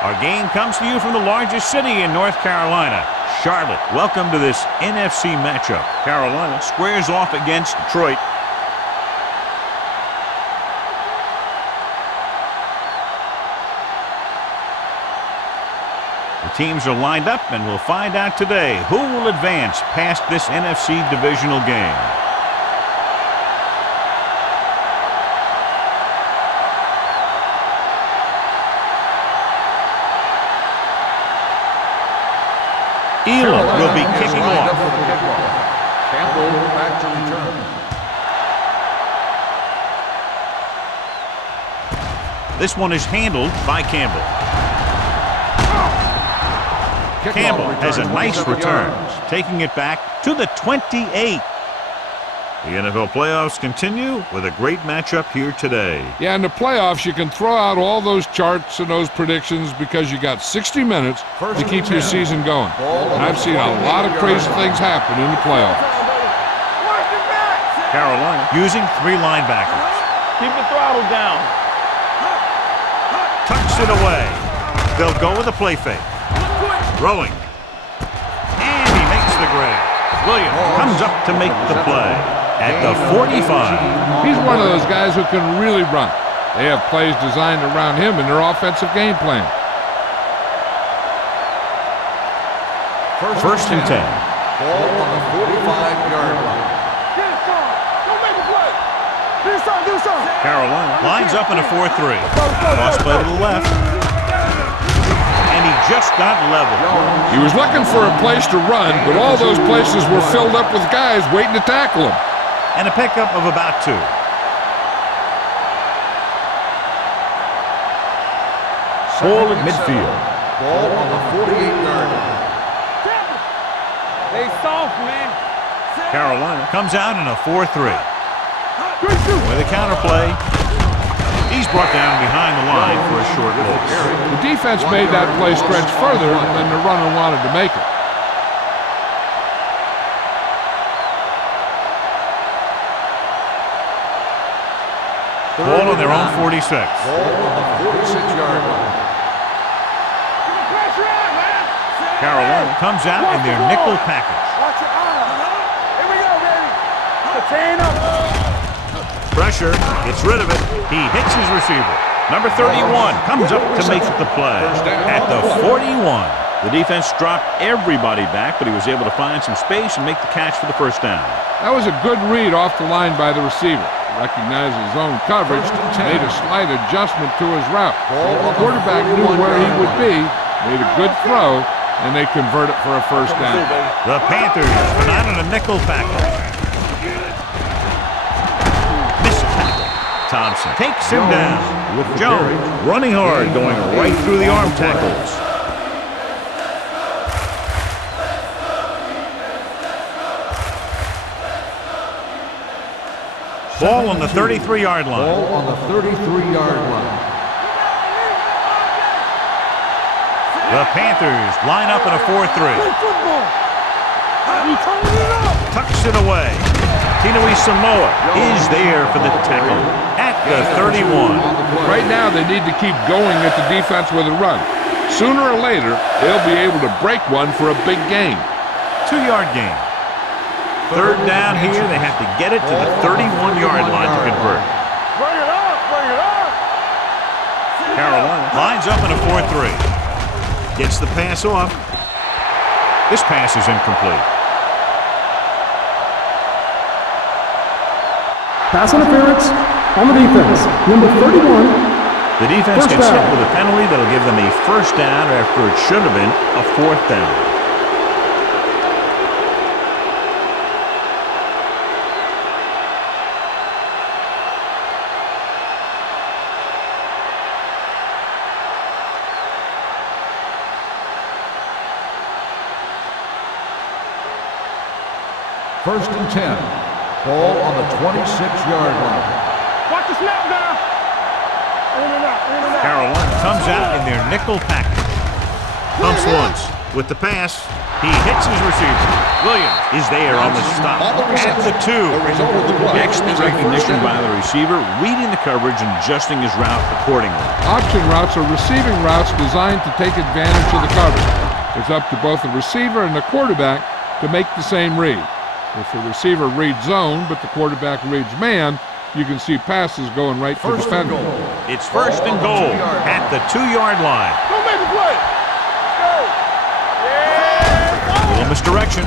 Our game comes to you from the largest city in North Carolina, Charlotte. Welcome to this NFC matchup. Carolina squares off against Detroit. The teams are lined up, and we'll find out today who will advance past this NFC divisional game. Elam will be kicking off. Campbell back to return. This one is handled by Campbell. Campbell has a nice return, taking it back to the 28. The NFL playoffs continue with a great matchup here today. Yeah, in the playoffs, you can throw out all those charts and those predictions because you got 60 minutes to keep your season going. And I've seen a lot of crazy things happen in the playoffs. Carolina using 3 linebackers. Keep the throttle down. Tucks it away. They'll go with a play fake. Throwing. And he makes the grab. Williams comes up to make the play at the 45. He's one of those guys who can really run. They have plays designed around him in their offensive game plan. First and 10. Ball on the 45-yard line. Carolina lines up in a 4-3. Cross play to the left. And he just got leveled. He was looking for a place to run, but all those places were filled up with guys waiting to tackle him. And a pickup of about 2. Ball at midfield. Ball on the 48-yard line. They soft, man. Carolina comes out in a 4-3. With a counterplay, he's brought down behind the line for a short loss. The defense made that play stretch further than the runner wanted to make it. Ball on their own 46. Ball on the 46-yard line. Carolina comes out in their nickel package. Here we go, baby. Chain up. Pressure, gets rid of it. He hits his receiver. Number 31 comes up to make the play at the 41. The defense dropped everybody back, but he was able to find some space and make the catch for the first down. That was a good read off the line by the receiver. Recognized his own coverage, made a slight adjustment to his route. The quarterback knew where he would be, made a good throw, and they convert it for a first down. The Panthers are not in a nickel package. Thompson takes him down. Jones running hard, going right through the arm tackles. Ball on the 33-yard line. Ball on the 33-yard line. The Panthers line up in a 4-3. Tucks it away. Tinui Samoa is there for the tackle at the 31. Right now, they need to keep going at the defense with a run. Sooner or later, they'll be able to break one for a big gain. 2-yard gain. Third down here, they have to get it to the 31-yard line to convert. Bring it up, bring it up. Carolina lines up in a 4-3. Gets the pass off. This pass is incomplete. Pass interference on the defense. Number 31. The defense gets hit with a penalty that'll give them a first down after it should have been a 4th down. First and 10. Ball on the 26-yard line. Watch the snap now. In and out, in and out. Carolina comes out in their nickel package. Pumps once. With the pass, he hits his receiver. Williams is there on the stop at the 2. Excellent recognition by the receiver, reading the coverage and adjusting his route accordingly. Option routes are receiving routes designed to take advantage of the coverage. It's up to both the receiver and the quarterback to make the same read. If the receiver reads zone, but the quarterback reads man, you can see passes going right to the defender. It's first and goal at the 2-yard line. Don't make a play. Go. Yeah. Little misdirection.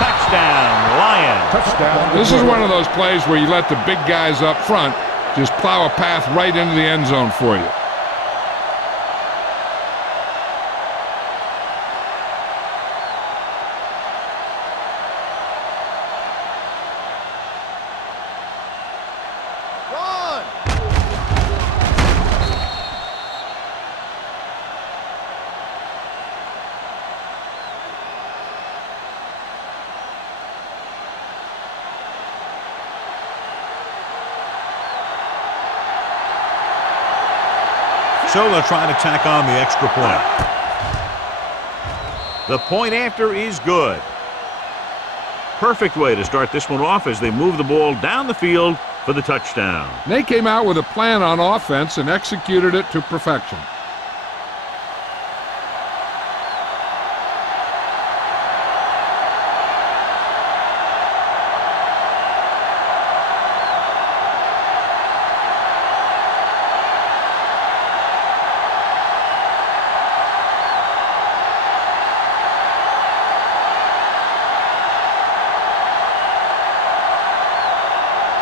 Touchdown, Lions. Touchdown. This is one of those plays where you let the big guys up front just plow a path right into the end zone for you. So they'll try to tack on the extra point. The point after is good. Perfect way to start this one off as they move the ball down the field for the touchdown. They came out with a plan on offense and executed it to perfection.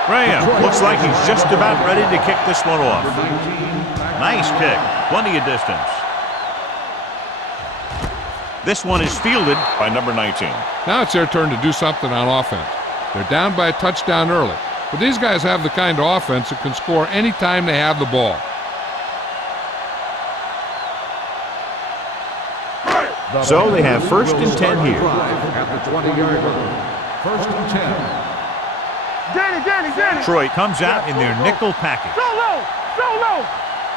Graham looks like he's just about ready to kick this one off. Nice kick, plenty of distance. This one is fielded by number 19. Now it's their turn to do something on offense. They're down by a touchdown early, but these guys have the kind of offense that can score any time they have the ball. So they have first and 10 here. At the 20-yard line. First and 10. Danny. Detroit comes out in their nickel package. So low.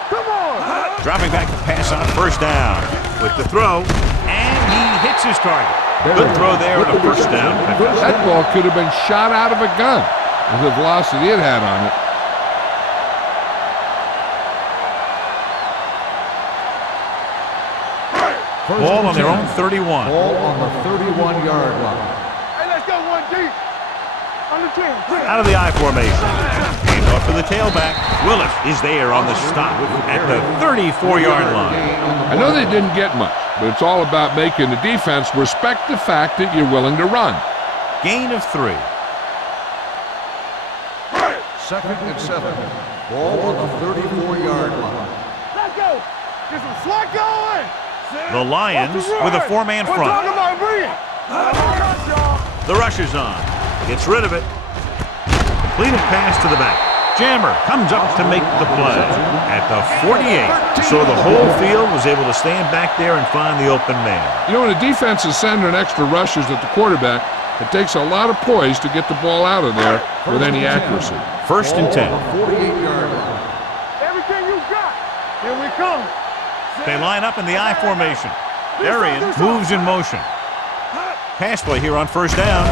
Come on. Dropping back to pass on first down with the throw, and he hits his target. Good throw there and a first down. That ball could have been shot out of a gun with the velocity it had on it. Ball on their own 31. Ball on the 31-yard line. Hey, let's go one deep. On the 10. Out of the I formation. Hand off to the tailback. Willis is there on the stop at the 34-yard line. I know they didn't get much, but it's all about making the defense respect the fact that you're willing to run. Gain of 3. Second and 7. Ball on the 34-yard line. Let's go. Get some slack going. The Lions with a 4-man front. Talk about bringing. The rush is on. Gets rid of it. Completed pass to the back. Jammer comes up to make the play at the 48. So the whole field was able to stand back there and find the open man. You know, when a defense is sending extra rushers at the quarterback, it takes a lot of poise to get the ball out of there with any accuracy. First and 10. 48-yard line. Everything you got. Here we come. They line up in the I formation. Arian moves in motion. Pass play here on first down.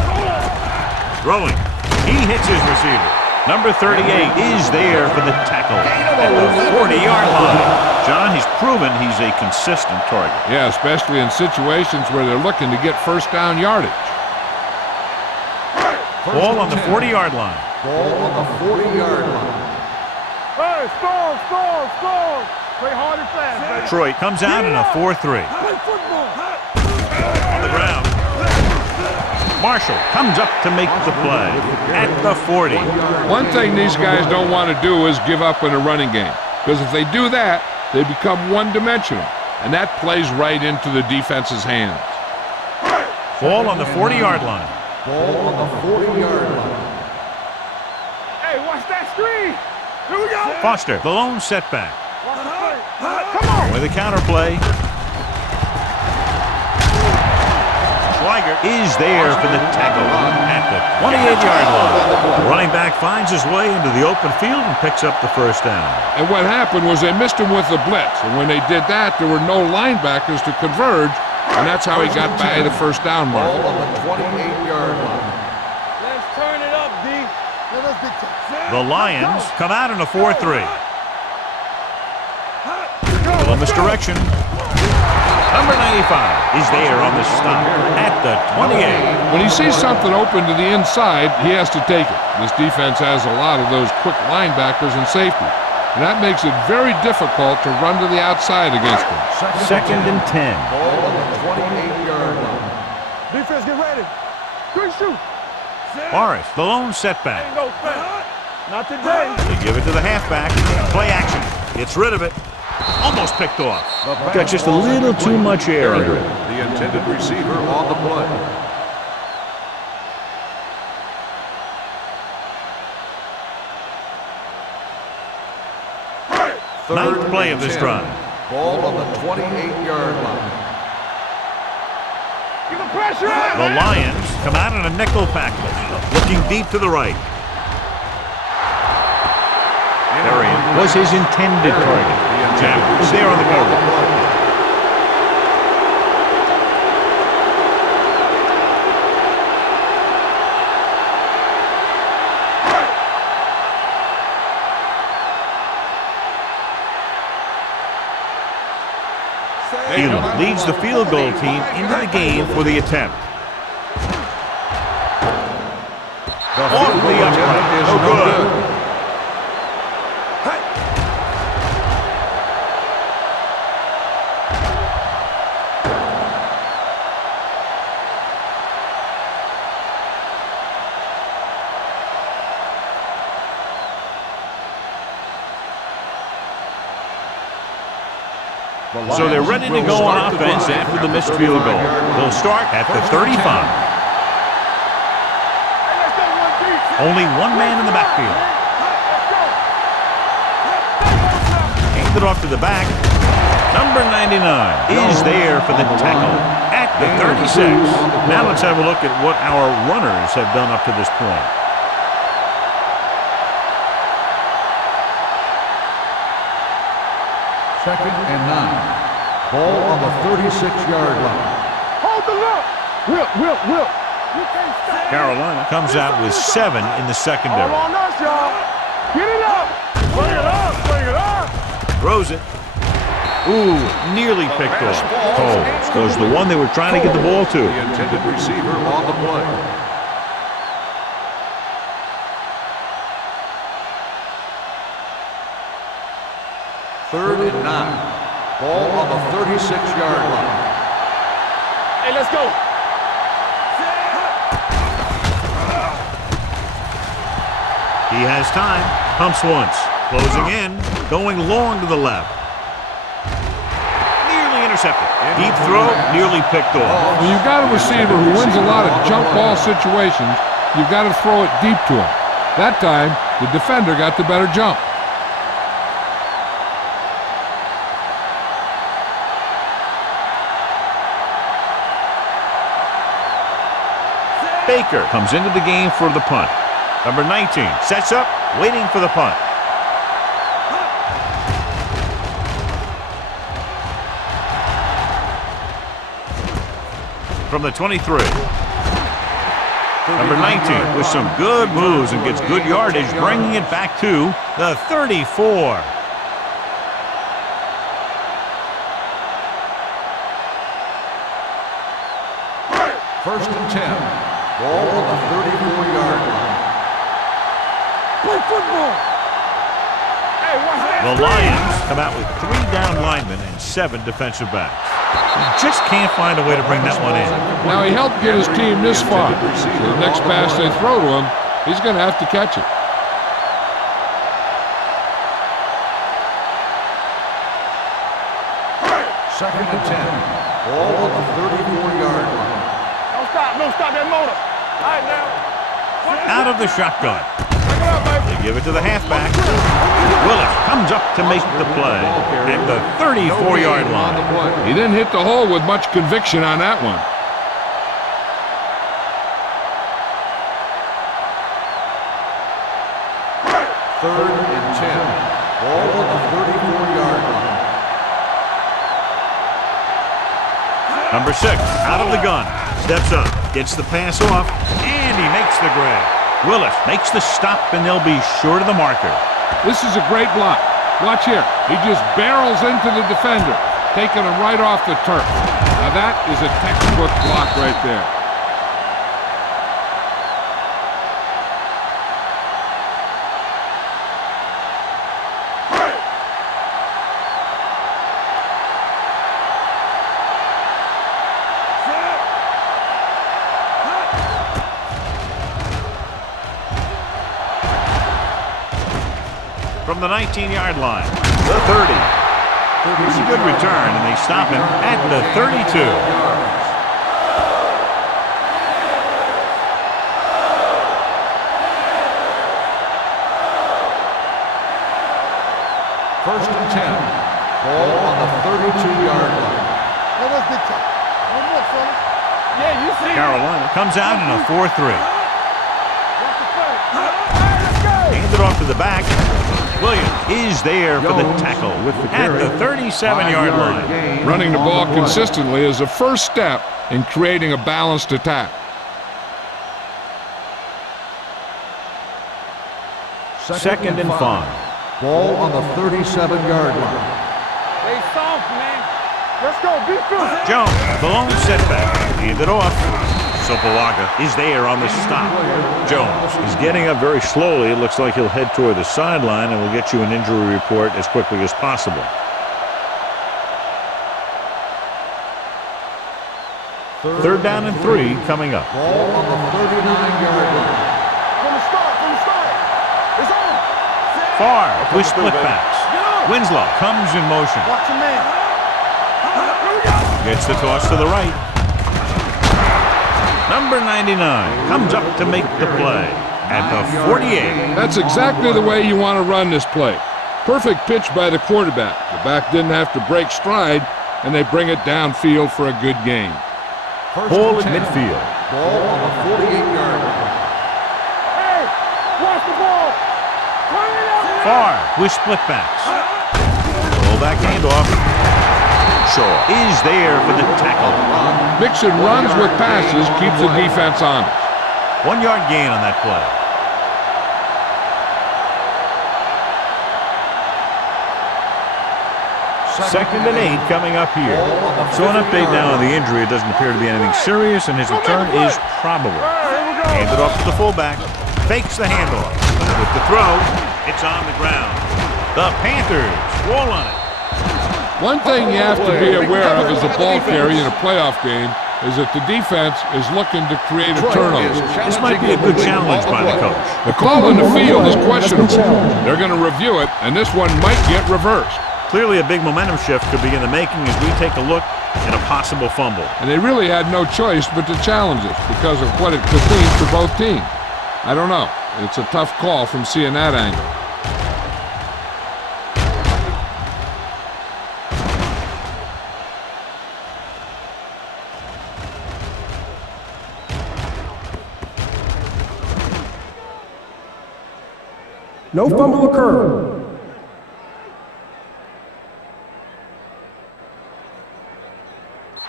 Throwing. He hits his receiver. Number 38 is there for the tackle at the 40-yard line. John, he's proven he's a consistent target. Yeah, especially in situations where they're looking to get first down yardage. Ball on the 40-yard line. Ball on the 40-yard line. Hey, score. Play hard and fast, baby. Detroit comes out in a 4-3. Play football. On the ground. Marshall comes up to make the play at the 40. One thing these guys don't want to do is give up in a running game, because if they do that, they become one-dimensional, and that plays right into the defense's hands. Ball on the 40-yard line. Ball on the 40-yard line. Hey, watch that screen. Here we go. Foster, the lone setback. Come on. With a counterplay. Schweiger is there for the tackle at the 28-yard line. The running back finds his way into the open field and picks up the first down. And what happened was they missed him with the blitz, and when they did that, there were no linebackers to converge, and that's how he got by the first down mark. Ball on the 28-yard line. Let's turn it up, D. The Lions come out in a 4-3. Little misdirection. Number 95 is there on the stop at the 28. When he sees something open to the inside, he has to take it. This defense has a lot of those quick linebackers and safety, and that makes it very difficult to run to the outside against them. Second and 10. Ball on the 28-yard line. Defense, get ready. Quick shoot. Morris, the lone setback. Ain't no threat. Not today. They give it to the halfback. Play action. Gets rid of it. Almost picked off. Got just a little too much air under it. The intended receiver on the play. Ninth play of this drive. Ball on the 28-yard line. Give the pressure. The Lions come out in a nickel package, looking deep to the right. There was his intended target. Jack was there on the cover. Elam leads the field goal team into the game for the attempt. Off the upright. No good. So they're ready to go on offense after the missed field goal. They'll start at the 35. Only one man in the backfield. Handed off to the back. Number 99 is there for the tackle at the 36. Now let's have a look at what our runners have done up to this point. Second and 9. Ball on the 36-yard line. Hold the look. Will. You can't stop. Carolina comes out with 7 in the secondary. All on us, y'all. Get it up. Bring it up. Throws it. Ooh, nearly picked off. Coles was the one they were trying to get the ball to. The intended receiver on the play. Third and 9. Ball on the 36-yard line. Hey, let's go. He has time. Pumps once. Closing in. Going long to the left. Nearly intercepted. Deep throw. Nearly picked off. When you've got a receiver who wins a lot of jump ball situations, you've got to throw it deep to him. That time, the defender got the better jump. Baker comes into the game for the punt. Number 19 sets up, waiting for the punt. From the 23. Number 19 with some good moves and gets good yardage, bringing it back to the 34. First and 10. Ball on the 34-yard line. Play football. Hey, watch that. The Lions come out with 3 down linemen and 7 defensive backs. Just can't find a way to bring that one in. Now he helped get his team this far, so the next pass they throw to him, he's going to have to catch it. Second and 10. Ball on the 34-yard line. Don't stop that motor. All right, now. Out of the shotgun. They give it to the halfback. Willis comes up to make the play at the 34-yard line. He didn't hit the hole with much conviction on that one. Third and 10. Ball on the 34-yard line. Number 6, out of the gun. Steps up, gets the pass off, and he makes the grab. Willis makes the stop, and they'll be short of the marker. This is a great block. Watch here. He just barrels into the defender, taking him right off the turf. Now that is a textbook block right there. From the 19-yard line, the 30. It's a good return, and they stop him at the 32. First and 10. Ball on the 32-yard line. That was big time. One more, son. Yeah, you see. Carolina comes out in a 4-3. Watch the play. Let's go. Hands it off to the back. Williams is there for the tackle at the 37-yard line. Running the ball consistently is a first step in creating a balanced attack. Second and 5. Ball on the 37-yard line. Hey, soft, man. Let's go. Be good. Jones, the lone setback. Hand it off. Sopalaga is there on the stop. Jones is getting up very slowly. It looks like he'll head toward the sideline, and we'll get you an injury report as quickly as possible. Third down and 3 coming up. Ball on the 39-yard line. From the start. It's on. Far with split backs. Winslow comes in motion. Watch your man. Gets the toss to the right. Number 99 comes up to make the play at the 48. That's exactly the way you want to run this play. Perfect pitch by the quarterback. The back didn't have to break stride, and they bring it downfield for a good gain. Ball at midfield. Ball on the 48-yard line. Hey, watch the ball. Turn it up. Far with split backs. Fullback handoff. Shaw is there for the tackle. Mixing runs with passes keeps the defense honest. 1-yard gain on that play. Second and 8 coming up here. So an update now on the injury. It doesn't appear to be anything serious, and his return is probable. Hands it off to the fullback. Fakes the handoff. With the throw, it's on the ground. The Panthers roll on it. One thing you have to be aware of as a ball carrier in a playoff game is that the defense is looking to create a turnover. This might be a good challenge by the coach. The call in the field is questionable. They're going to review it, and this one might get reversed. Clearly a big momentum shift could be in the making as we take a look at a possible fumble. And they really had no choice but to challenge it because of what it could mean for both teams. I don't know. It's a tough call from seeing that angle. No fumble occurred.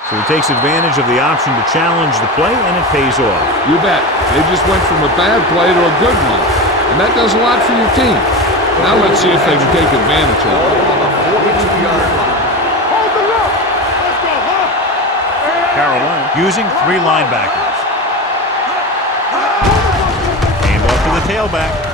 So he takes advantage of the option to challenge the play, and it pays off. You bet. They just went from a bad play to a good one. And that does a lot for your team. Now let's see if they can take advantage of it. On the 42-yard line. Hold the look. Let's go, huh? Carolina using 3 linebackers. Hand off to the tailback.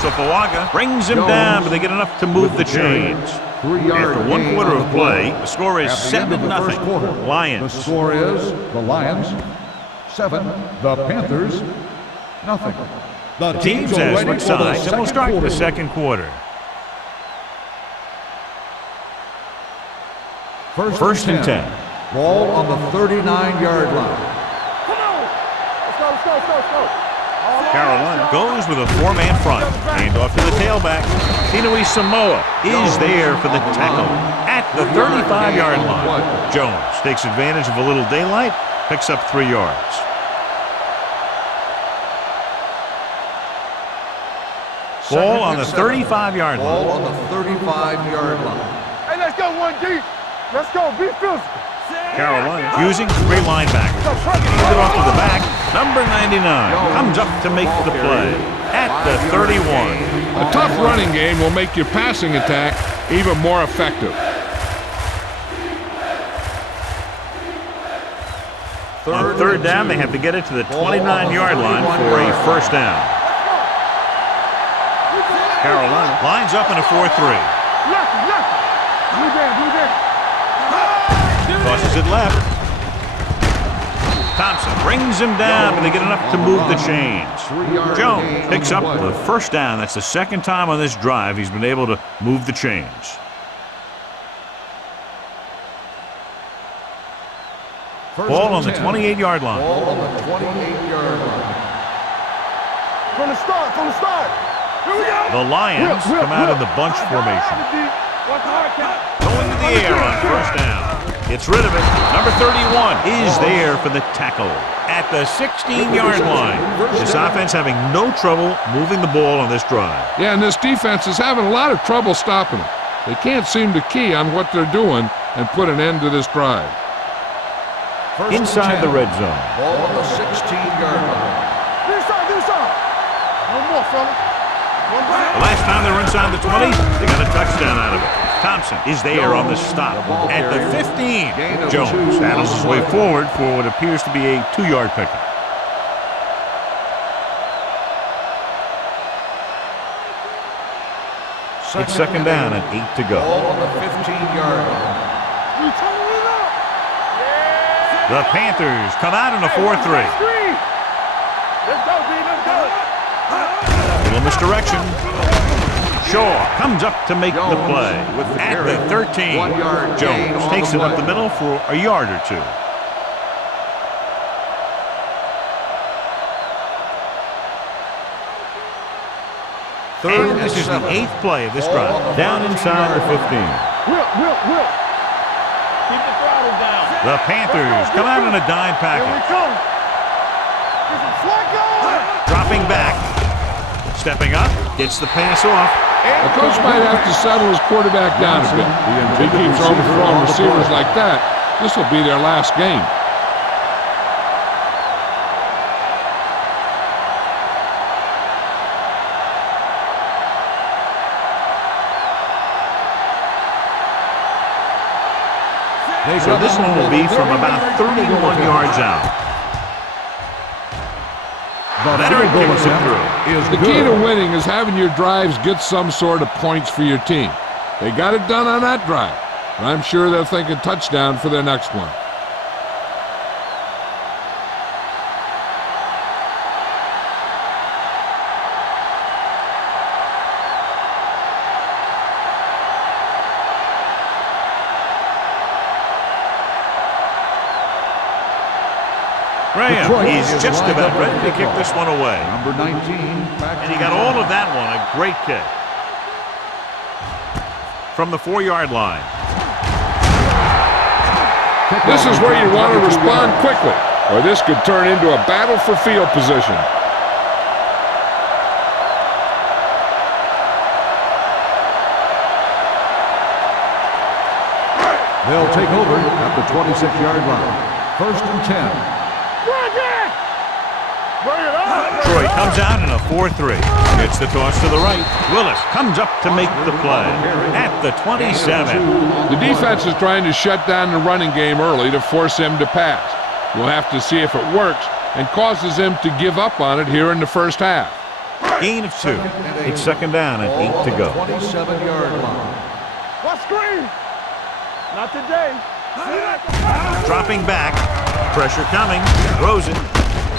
Sopalaga brings him down, but they get enough to move the chains. After 1 quarter of play, the score is 7-0. Lions. The score is the Lions 7, the Panthers nothing. The Teams as switch sides, and we'll start the second quarter. First and 10. Ball on the 39-yard line. Come on. Let's go. Carolina goes with a 4-man front. Hand off to the tailback. Tinui Samoa is there for the tackle at the 35-yard line. Jones takes advantage of a little daylight, picks up 3 yards. Ball on the 35-yard Ball line. on the 35-yard line. Hey, let's go 1 deep. Let's go. Be physical. Carolina using three linebackers. Hands it off to the back. Number 99 comes up to make the play at the 31. A tough running game will make your passing attack even more effective. On third down, they have to get it to the 29-yard line for a first down. Carolina lines up in a 4-3. Tosses it left. Thompson brings him down, but they get enough to move the chains. Jones picks up the first down. That's the second time on this drive he's been able to move the chains. Ball on the 28-yard line. Ball on the 28-yard line. From the start. Here we go. The Lions come out in the bunch formation. Going to the air on first down. Gets rid of it. Number 31 is there for the tackle at the 16-yard line. This offense having no trouble moving the ball on this drive. Yeah, and this defense is having a lot of trouble stopping them. They can't seem to key on what they're doing and put an end to this drive. Inside the red zone. Ball on the 16-yard line. Do something. One more, fella. The last time they were inside the 20, they got a touchdown out of it. Thompson is there on the stop at the 15. Jones battles his way forward for what appears to be a 2-yard pickup. It's second down and 8 to go. Ball on the 15-yard line. The Panthers come out in a 4-3. Let's go, B. Let's go. Little misdirection. Shaw comes up to make the play at the 13. Jones takes it up the middle for a yard or two. And this is the 8th play of this drive. Down inside the 15. Will. Keep the throttle down. The Panthers come out in a dime Here we package. come. This is Flacco. Dropping back. Stepping up. Gets the pass off. The coach might have to settle his quarterback down a bit. If he keeps overthrowing receivers like that, this will be their last game. So this one will be from about 31 yards out. Leonard kicks it through. The key to winning is having your drives get some sort of points for your team. They got it done on that drive, and I'm sure they'll think a touchdown for their next one. Graham is just about ready to kick this one away. Number 19. And he got all of that one. A great kick. From the 4-yard line. This is where you want to respond quickly, or this could turn into a battle for field position. They'll take over at the 26-yard line. First and 10. Troy comes out in a 4-3. Gets the toss to the right. Willis comes up to make the play at the 27. The defense is trying to shut down the running game early to force him to pass. We'll have to see if it works and causes him to give up on it here in the first half. Gain of 2. It's second down and 8 to go. 27-yard line. What screen? Not today. Dropping back. Pressure coming. Throws it.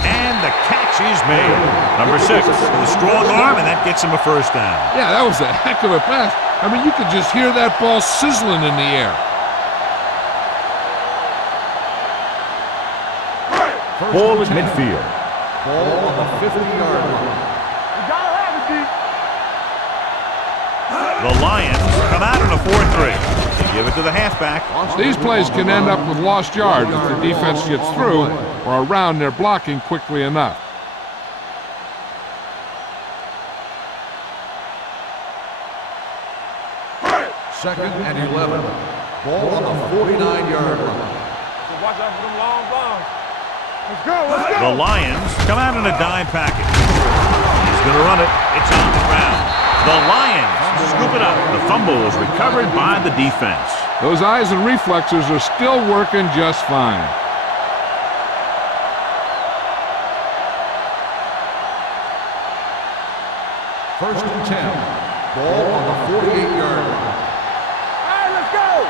And the catch is made. Number 6 with a strong arm, and that gets him a first down. Yeah, that was a heck of a pass. I mean, you could just hear that ball sizzling in the air. Ball at midfield. Ball on the 50-yard line. You gotta have it, D. The Lions come out in a 4-3. They give it to the halfback. These plays can end up with lost yards if the defense gets through or around their blocking quickly enough. Second and 11. Ball on the 49-yard line. Watch out for them long bombs. Let's go, let's go. The Lions come out in a dime package. He's going to run it. It's on the ground. The Lions scoop it up. The fumble is recovered by the defense. Those eyes and reflexes are still working just fine. First and 10. Ball on the 48-yard line. All right, let's go.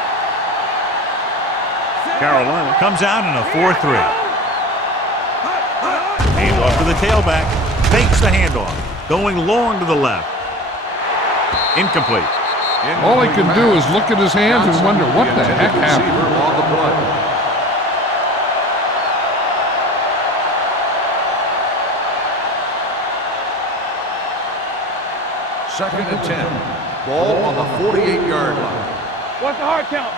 Carolina comes out in a 4-3. Handoff to the tailback. Fakes the handoff. Going long to the left. Incomplete. All he can do is look at his hands and wonder what the heck happened. On the play. Second and 10. Ball on the 48-yard line. What's the hard count?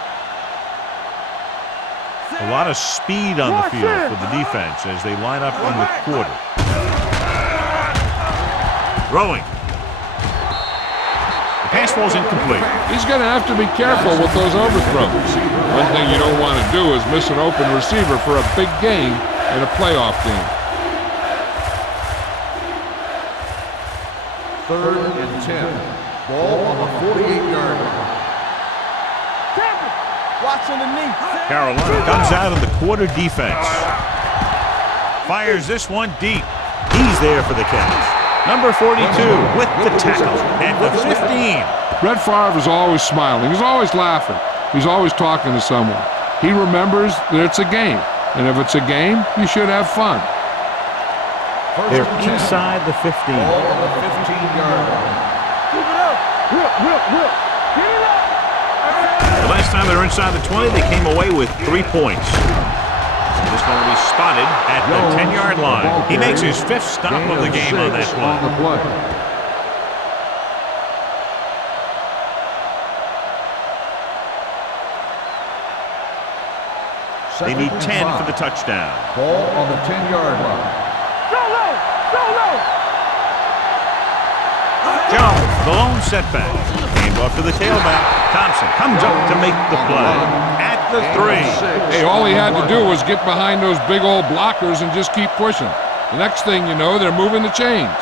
A lot of speed on the field for the defense as they line up in the quarter. Throwing. The pass ball's incomplete. He's going to have to be careful with those overthrows. One thing you don't want to do is miss an open receiver for a big gain in a playoff game. Third and 10. Ball on the 48-yard line. Watch underneath. Carolina comes out of the quarter defense. Fires this one deep. He's there for the catch. Number 42 with the tackle at the 15. Brett Favre is always smiling. He's always laughing. He's always talking to someone. He remembers that it's a game. And if it's a game, you should have fun. They're inside the 15. Ball on the 15-yard line. Keep it up. Whip. Get it up. The last time they were inside the 20, they came away with 3 points. This one will be spotted at the 10-yard line. He makes his 5th stop of the game on that play. They need 10 for the touchdown. Ball on the 10-yard line. Go low. Jones, the lone setback. Handoff to the tailback. Thompson comes up to make the play at the 3. Hey, all he had to do was get behind those big old blockers and just keep pushing. The next thing you know, they're moving the chains.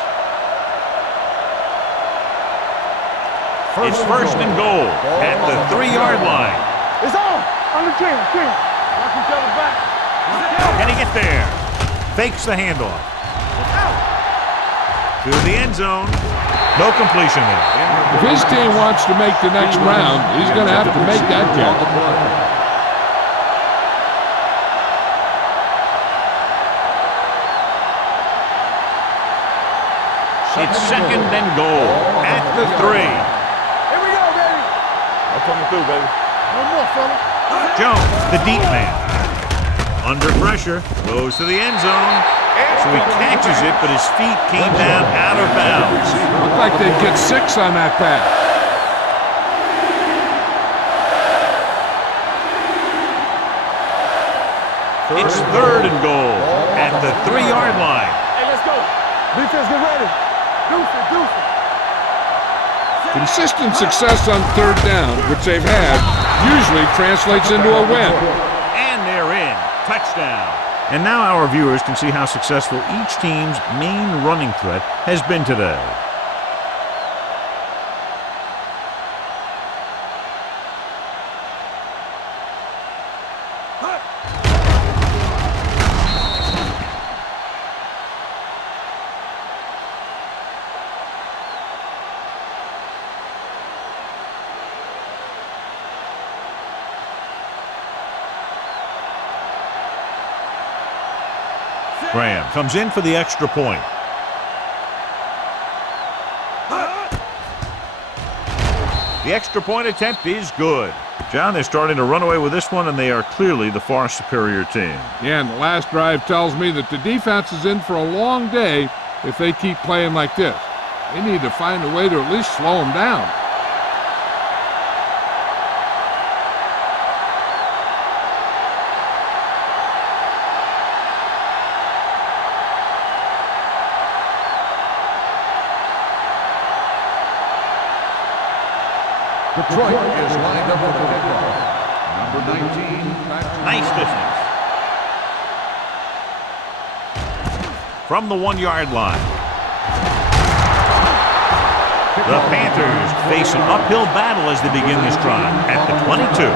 It's first and goal at the 3-yard line. It's on the chin. Watch each other back. Can he get there? Fakes the handoff. To the end zone. No completion there. If his team wants to make the next round, he's going to have to make that catch. It's second and goal at the 3. Here we go, baby. I'm coming through, baby. One more, fella. Jones, the deep man. Under pressure, goes to the end zone. So he catches it, but his feet came down out of bounds. Looked like they'd get 6 on that pass. It's third and goal at the 3-yard line. Hey, let's go. Defense, get ready. Deuce it. Consistent success on third down, which they've had, usually translates into a win. And they're in. Touchdown. And now our viewers can see how successful each team's main running threat has been today. Graham comes in for the extra point. The extra point attempt is good. John, they're starting to run away with this one, and they are clearly the far superior team. Yeah, and the last drive tells me that the defense is in for a long day if they keep playing like this. They need to find a way to at least slow them down. Detroit is lined up for the kickoff. Number 19. Nice distance. from the 1-yard line. The Panthers face an uphill battle as they begin this drive at the 22.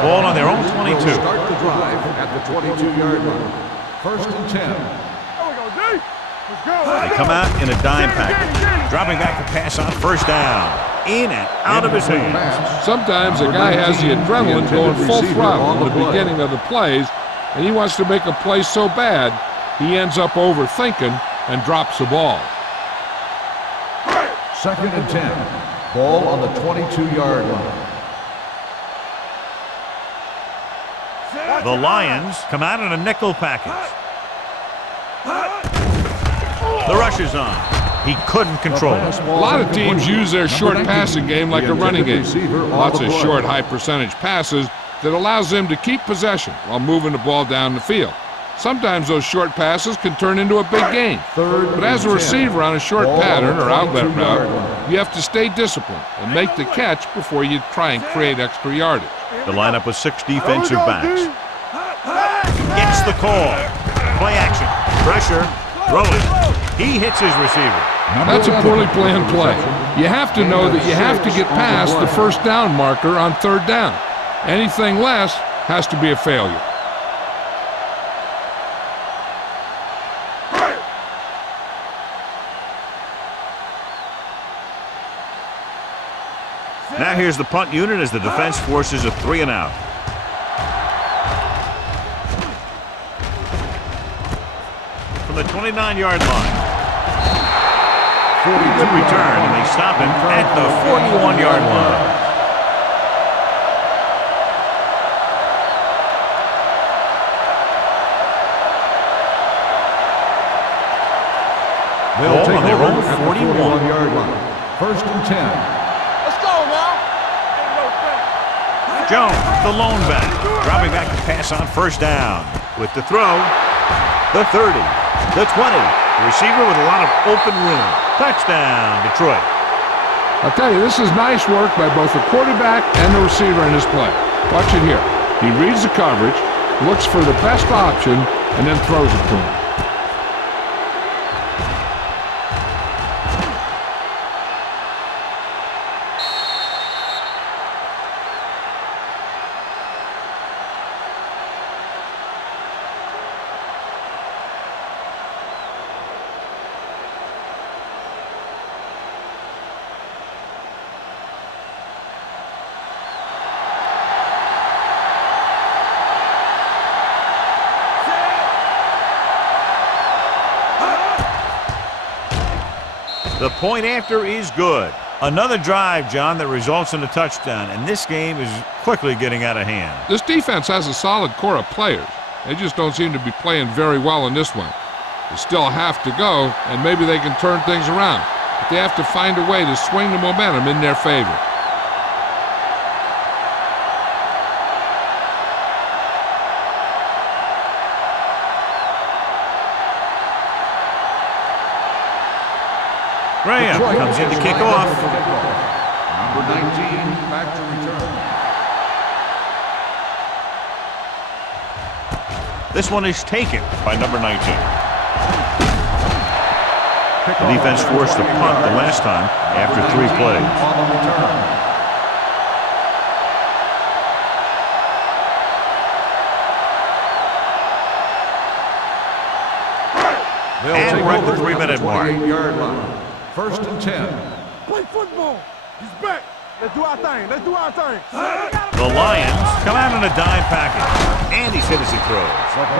Ball on their own 22. Start the drive at the 22-yard line. 1st and 10. There we go, D. Let's go. They come out in a dime package, dropping back to pass on 1st down. In and out of his hands. Sometimes a guy has the adrenaline going full throttle in the beginning of the plays, and he wants to make a play so bad, he ends up overthinking and drops the ball. 2nd and 10. Ball on the 22-yard line. The Lions come out in a nickel package. The rush is on. He couldn't control it. A lot of teams use their short passing game like a running game. Lots of short, high-percentage passes that allows them to keep possession while moving the ball down the field. Sometimes those short passes can turn into a big gain. But as a receiver on a short pattern or outlet route, you have to stay disciplined and make the catch before you try and create extra yardage. The lineup with 6 defensive backs. Gets the call. Play action. Pressure. Throwing. He hits his receiver. That's a poorly planned play. You have to know that you have to get past the 1st down marker on 3rd down. Anything less has to be a failure. Now here's the punt unit as the defense forces a 3 and out. From the 29-yard line. Good return, and they stop him at the 41-yard line. They'll take on their over own at the 41-yard line. 1st and 10. Let's go now. Jones, the lone back, dropping back to pass on 1st down. With the throw, the 30, the 20. The receiver with a lot of open room. Touchdown, Detroit. I'll tell you, this is nice work by both the quarterback and the receiver in this play. Watch it here. He reads the coverage, looks for the best option, and then throws it to him. The point after is good. Another drive, John, that results in a touchdown, and this game is quickly getting out of hand. This defense has a solid core of players. They just don't seem to be playing very well in this one. They still have to go, and maybe they can turn things around. But they have to find a way to swing the momentum in their favor. Graham comes in to kick off. Number 19 back to return. This one is taken by number 19. The defense forced a punt the last time after 3 plays. On the return. And we're at the 3-minute mark. 28-yard line. 1st and 10. Play football. He's back. Let's do our thing. Let's do our thing. The Lions come out in a dime package. And he's hit as he throws.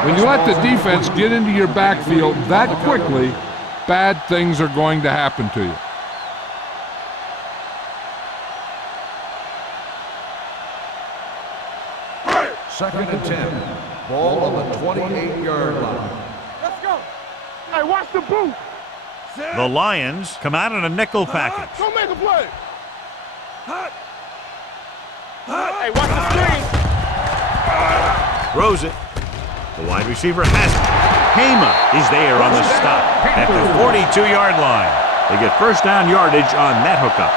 When you let the defense get into your backfield that quickly, bad things are going to happen to you. Second and 10. Ball on the 28-yard line. Let's go. Hey, watch the boot. The Lions come out in a nickel package. Don't make a play. Hey, watch the screen. Throws it. The wide receiver has it. Hema is there on the stop at the 42-yard line. They get 1st down yardage on that hookup.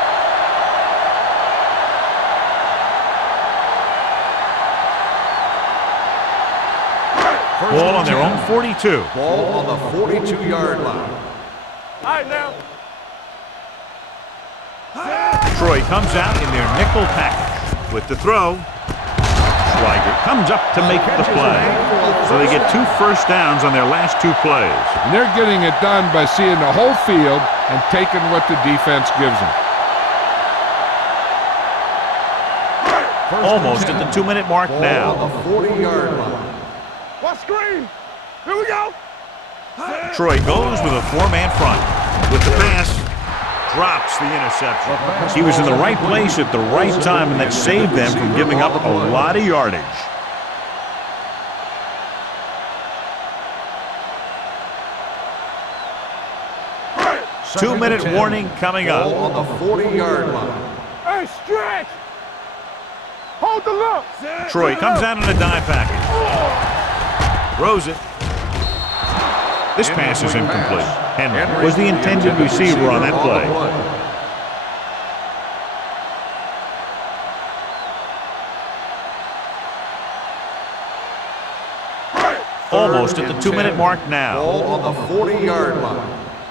Ball on their own 42. Ball on the 42-yard line. All right, now. Troy comes out in their nickel package with the throw. Schweiger comes up to make the play. So they get 2 first downs on their last 2 plays. And they're getting it done by seeing the whole field and taking what the defense gives them. Almost at the 2-minute mark now. Ball on the 40-yard line. What screen? Here we go. Troy goes with a 4-man front. With the pass, drops the interception. He was in the right place at the right time, and that saved them from giving up a lot of yardage. Two-minute warning coming up. Ball on the 40-yard line. Hey, stretch. Hold the look. Troy comes out in a dime package. Throws it. This pass is incomplete. Henry was the intended receiver on that play. Almost at the 2-minute mark now. Ball on the 40-yard line.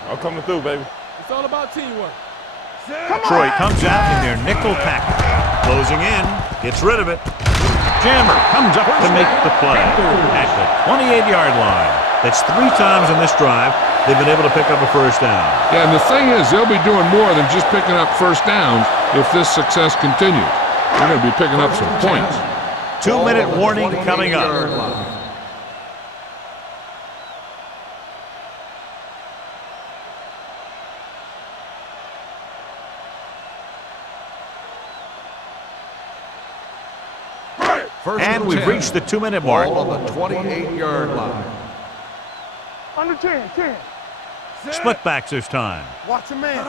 I'm coming through, baby. It's all about teamwork. Troy comes out in their nickel package. Closing in. Gets rid of it. Jammer comes up to make the play at the 28-yard line. That's 3 times in this drive they've been able to pick up a first down. Yeah, and the thing is, they'll be doing more than just picking up first downs if this success continues. They're going to be picking up some points. 2-minute warning coming up. And we've reached the 2-minute mark. Ball on the 28-yard line. Under 10, 10. Split backs this time. Watch a man.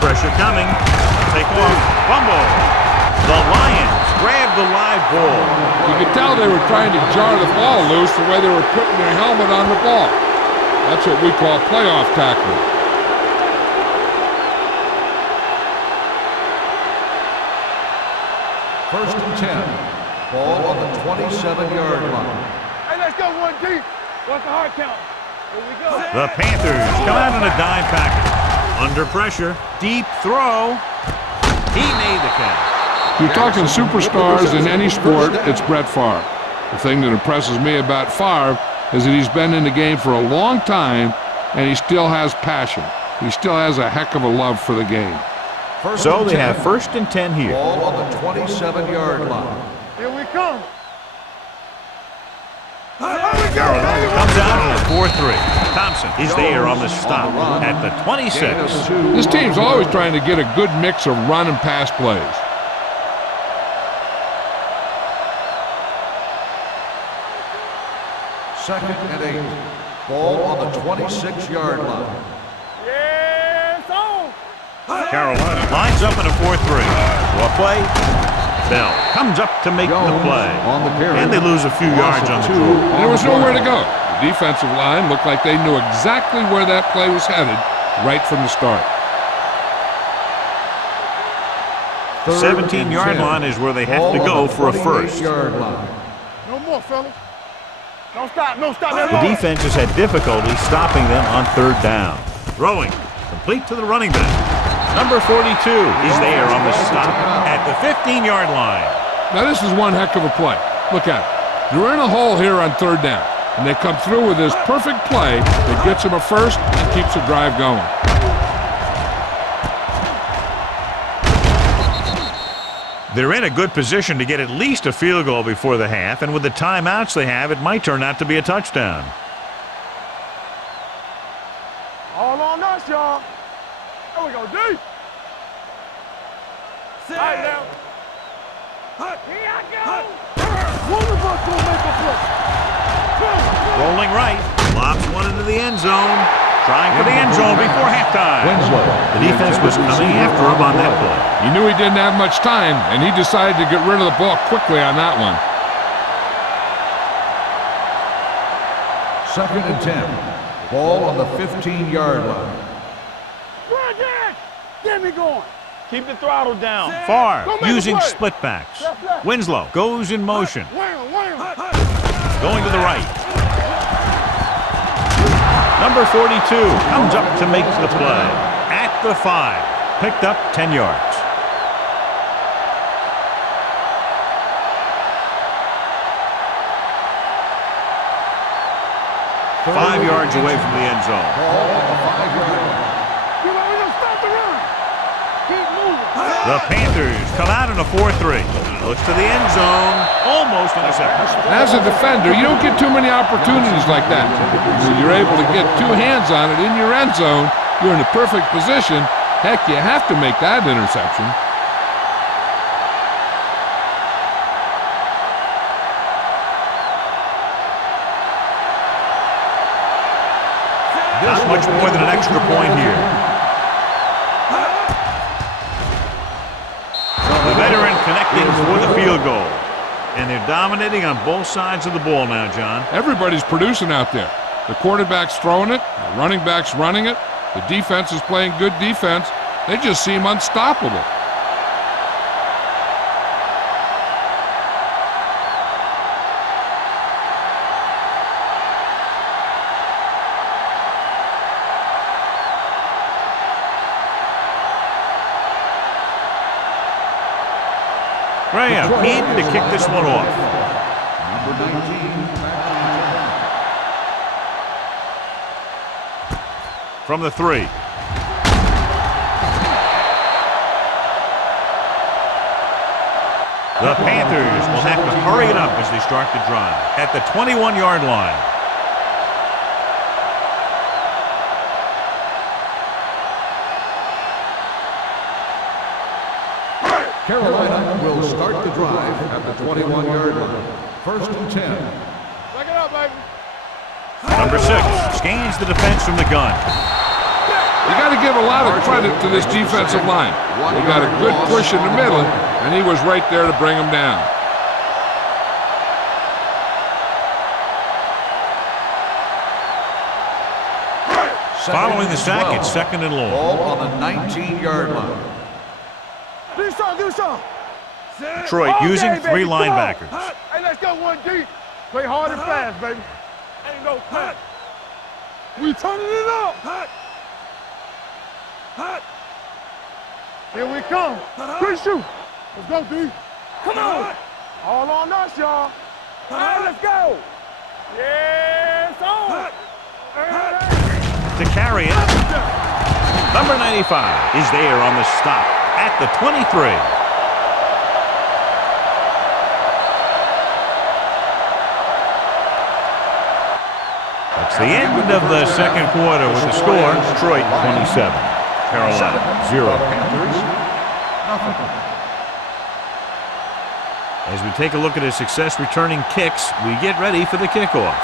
Pressure coming. Take off. Fumble. The Lions grab the live ball. You could tell they were trying to jar the ball loose the way they were putting their helmet on the ball. That's what we call playoff tackling. First and 10. Ball on the 27-yard line. Hey, let's go one deep. What's the hard count? Here we go. The Panthers come out in a dime package. Under pressure. Deep throw. He made the catch. You're talking superstars in any sport, it's Brett Favre. The thing that impresses me about Favre is that he's been in the game for a long time, and he still has passion. He still has a heck of a love for the game. So they have first and 10 here. Ball on the 27-yard line. Here we come. Carolina comes out in a 4-3. Thompson is there on the stop at the 26. This team's always trying to get a good mix of run and pass plays. Second and 8. Ball on the 26-yard line. Yes, on. Carolina lines up in a 4-3. What play? Bell comes up to make the play. And they lose a few yards on the draw. There was nowhere to go. The defensive line looked like they knew exactly where that play was headed right from the start. The 17-yard line is where they have to go for a first. No more, fellas. Don't stop, don't stop. The defense has had difficulty stopping them on 3rd down. Throwing, complete to the running back. Number 42, he's there on the stop at the 15-yard line. Now this is one heck of a play. Look at it. They're in a hole here on 3rd down, and they come through with this perfect play that gets them a first and keeps the drive going. They're in a good position to get at least a field goal before the half, and with the timeouts they have, it might turn out to be a touchdown. All on us, y'all. There we go, D. All right, now. Here I go. One of us will make a play. Rolling right, lobs one into the end zone. Trying for the end zone before halftime. The defense was coming after him on that play. He knew he didn't have much time, and he decided to get rid of the ball quickly on that one. Second and 10. Ball on the 15-yard line. Run, Jack. Get me going. Keep the throttle down. Far, Don't make a using play. split backs. Left. Winslow goes in motion. Wham, wham. Going to the right. Number 42 comes up to make the play. At the 5. Picked up 10 yards. 5 yards away from the end zone. Ball on the 5-yard line. You know, we don't stop the run. Keep moving. The Panthers come out in a 4-3. Looks to the end zone. Almost intercepted. As a defender, you don't get too many opportunities like that. When you're able to get two hands on it in your end zone, you're in a perfect position. Heck, you have to make that interception. Not much more than an extra point here. The veteran connecting for the field goal. And they're dominating on both sides of the ball now, John. Everybody's producing out there. The quarterback's throwing it, the running back's running it, the defense is playing good defense. They just seem unstoppable. Graham in to kick this one off. Number 19, From the 3. The Panthers will have to hurry it up as they start the drive. At the 21-yard line. Carolina will start the drive at the 21-yard line. 1st and 10. Back it up, baby. Number 6 scans the defense from the gun. You got to give a lot of credit to this defensive line. They got a good push in the middle, and he was right there to bring them down. Following the sack, it's 2nd and long. Ball on the 19-yard line. Do some. Detroit using Okay, 3 baby, come on. linebackers. Hey, let's go one deep. Play hard and fast, baby. Ain't no cut. We turning it up. Here we come. Good shoot. Let's go, D. Come on. All on us, y'all. All right, let's go. Yes, on. To carry it. Number 95 is there on the stop at the 23. That's the end of the second quarter with the score. Detroit 27. Carolina 0. Panthers, nothing. As we take a look at his success returning kicks, we get ready for the kickoff.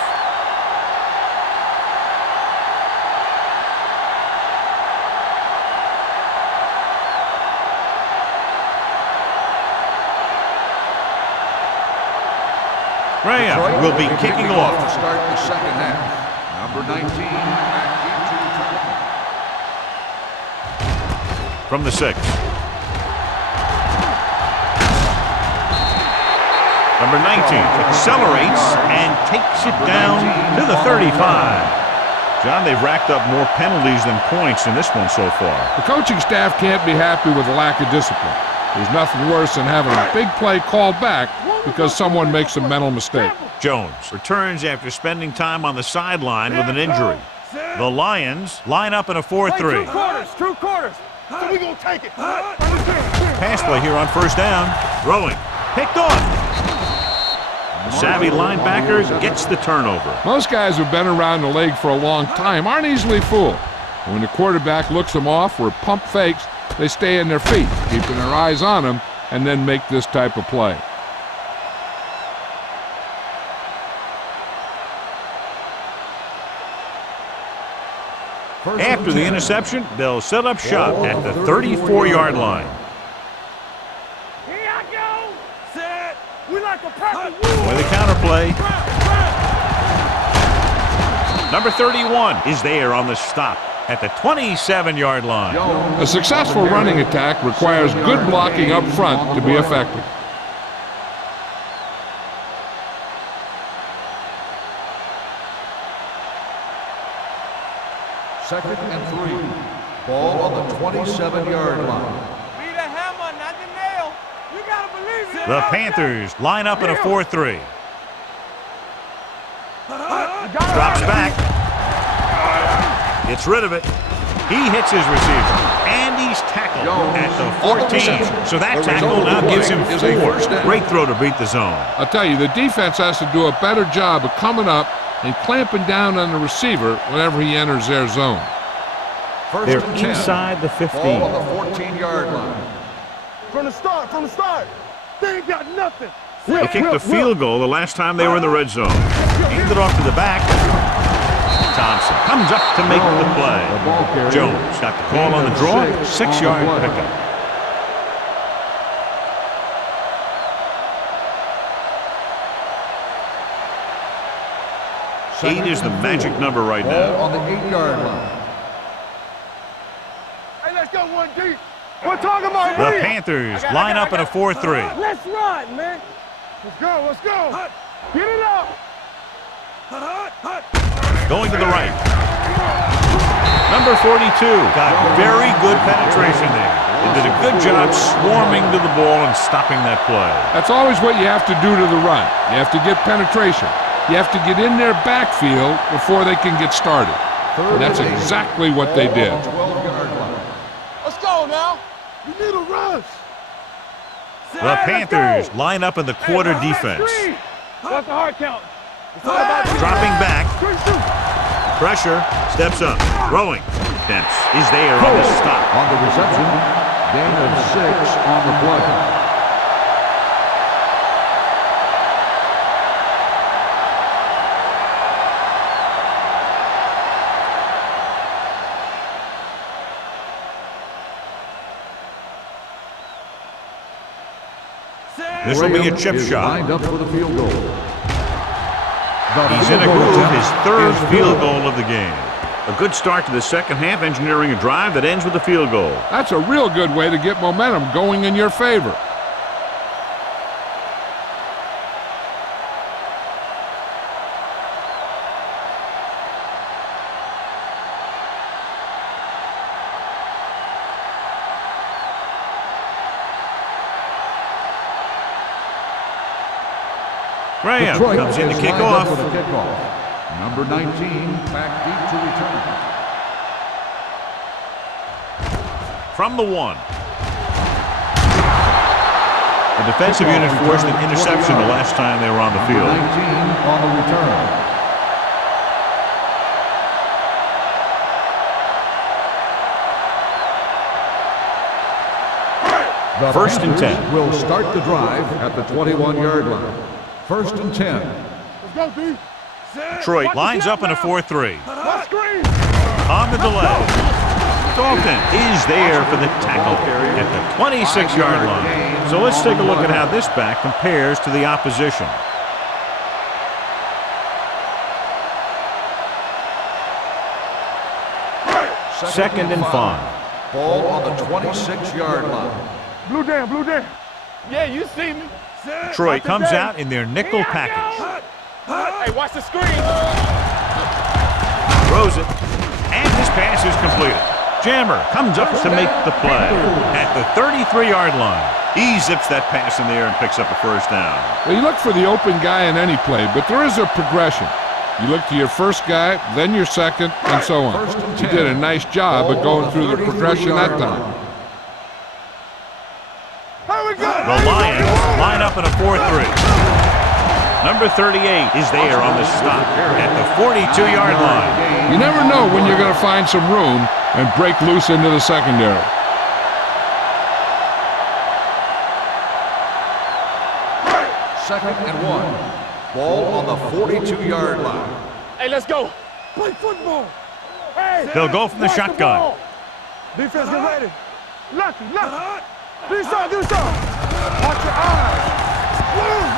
Graham will be kicking off. To start the second half. Number 19 back into the From the 6. Number 19 accelerates and takes it down to the 35. John, they've racked up more penalties than points in this one so far. The coaching staff can't be happy with the lack of discipline. There's nothing worse than having a big play called back because someone makes a mental mistake. Jones returns after spending time on the sideline with an injury. The Lions line up in a 4-3. 2 quarters. So we gonna take it. Pass play here on 1st down. Throwing. Picked off. The savvy linebacker gets the turnover. Most guys who've been around the league for a long time aren't easily fooled. When the quarterback looks them off or pump fakes, they stay in their feet, keeping their eyes on them, and then make this type of play. After the interception, they'll set up shop at the 34-yard line. Here I go. Set. We like a practice. With a counterplay. Number 31 is there on the stop at the 27-yard line. A successful running attack requires good blocking up front to be effective. Second and 3. Ball on the 27-yard line. Be the hammer, not the nail. You gotta believe it. The Panthers line up in a 4-3. Drops back. Gets rid of it. He hits his receiver. And he's tackled at the 14. So that tackle now gives him 4. Great throw to beat the zone. I'll tell you, the defense has to do a better job of coming up and clamping down on the receiver whenever he enters their zone. They're inside the 15. Ball on the 14-yard line. From the start. They ain't got nothing. They kicked a field goal the last time they were in the red zone. Handed off to the back. Thompson comes up to make the play. Jones got the call on the draw. 6-yard pickup. 8 is the magic number right now. Ball on the 8-yard line. Hey, let's go 1 deep. We're talking about The read. Panthers line up in a 4-3. Let's run, man. Let's go. Get it up. Going to the right. Number 42 got very good penetration there. They did a good job swarming to the ball and stopping that play. That's always what you have to do to the run. You have to get penetration. You have to get in their backfield before they can get started. And that's exactly what they did. Let's go now. You need a rush. The Panthers line up in the quarter defense. What's the hard count? Dropping back. Pressure. Steps up. Throwing. Dents is there on the stop. On the reception, gain of 6 on the play. This will be a chip shot. Lined up for the field goal. He's in a groove, his 3rd field goal of the game. A good start to the second half, engineering a drive that ends with a field goal. That's a real good way to get momentum going in your favor. Graham Detroit comes in to is kick lined up off. with a kickoff. Number 19, back deep to return. From the 1. The defensive unit forced an interception the last time they were on the field. 19 on the return. The First and Panthers 10. will start the drive at the 21-yard line. First and 10. Let's go, D. Detroit lines up in a 4-3. Let's screen. On the delay. Dalton is there for the tackle at the 26-yard line. So let's take a look at how this back compares to the opposition. Second and 5. Ball on the 26-yard line. Blue down. Yeah, you see me. Detroit comes out in their nickel package. Hey, watch the screen. Throws it, and his pass is completed. Jammer comes up to make the play at the 33-yard line. He zips that pass in the air and picks up a first down. Well, you look for the open guy in any play, but there is a progression. You look to your first guy, then your second, and so on. You did a nice job of going through the progression that time. Here we go. The Lions line up in a 4-3. Number 38 is there on the stop at the 42-yard line. You never know when you're going to find some room and break loose into the secondary. Second and 1. Ball on the 42-yard line. Hey, let's go. Play football. Hey. They'll go from the watch shotgun. ball. Defense, get ready. Lucky. Do something. Watch your eyes.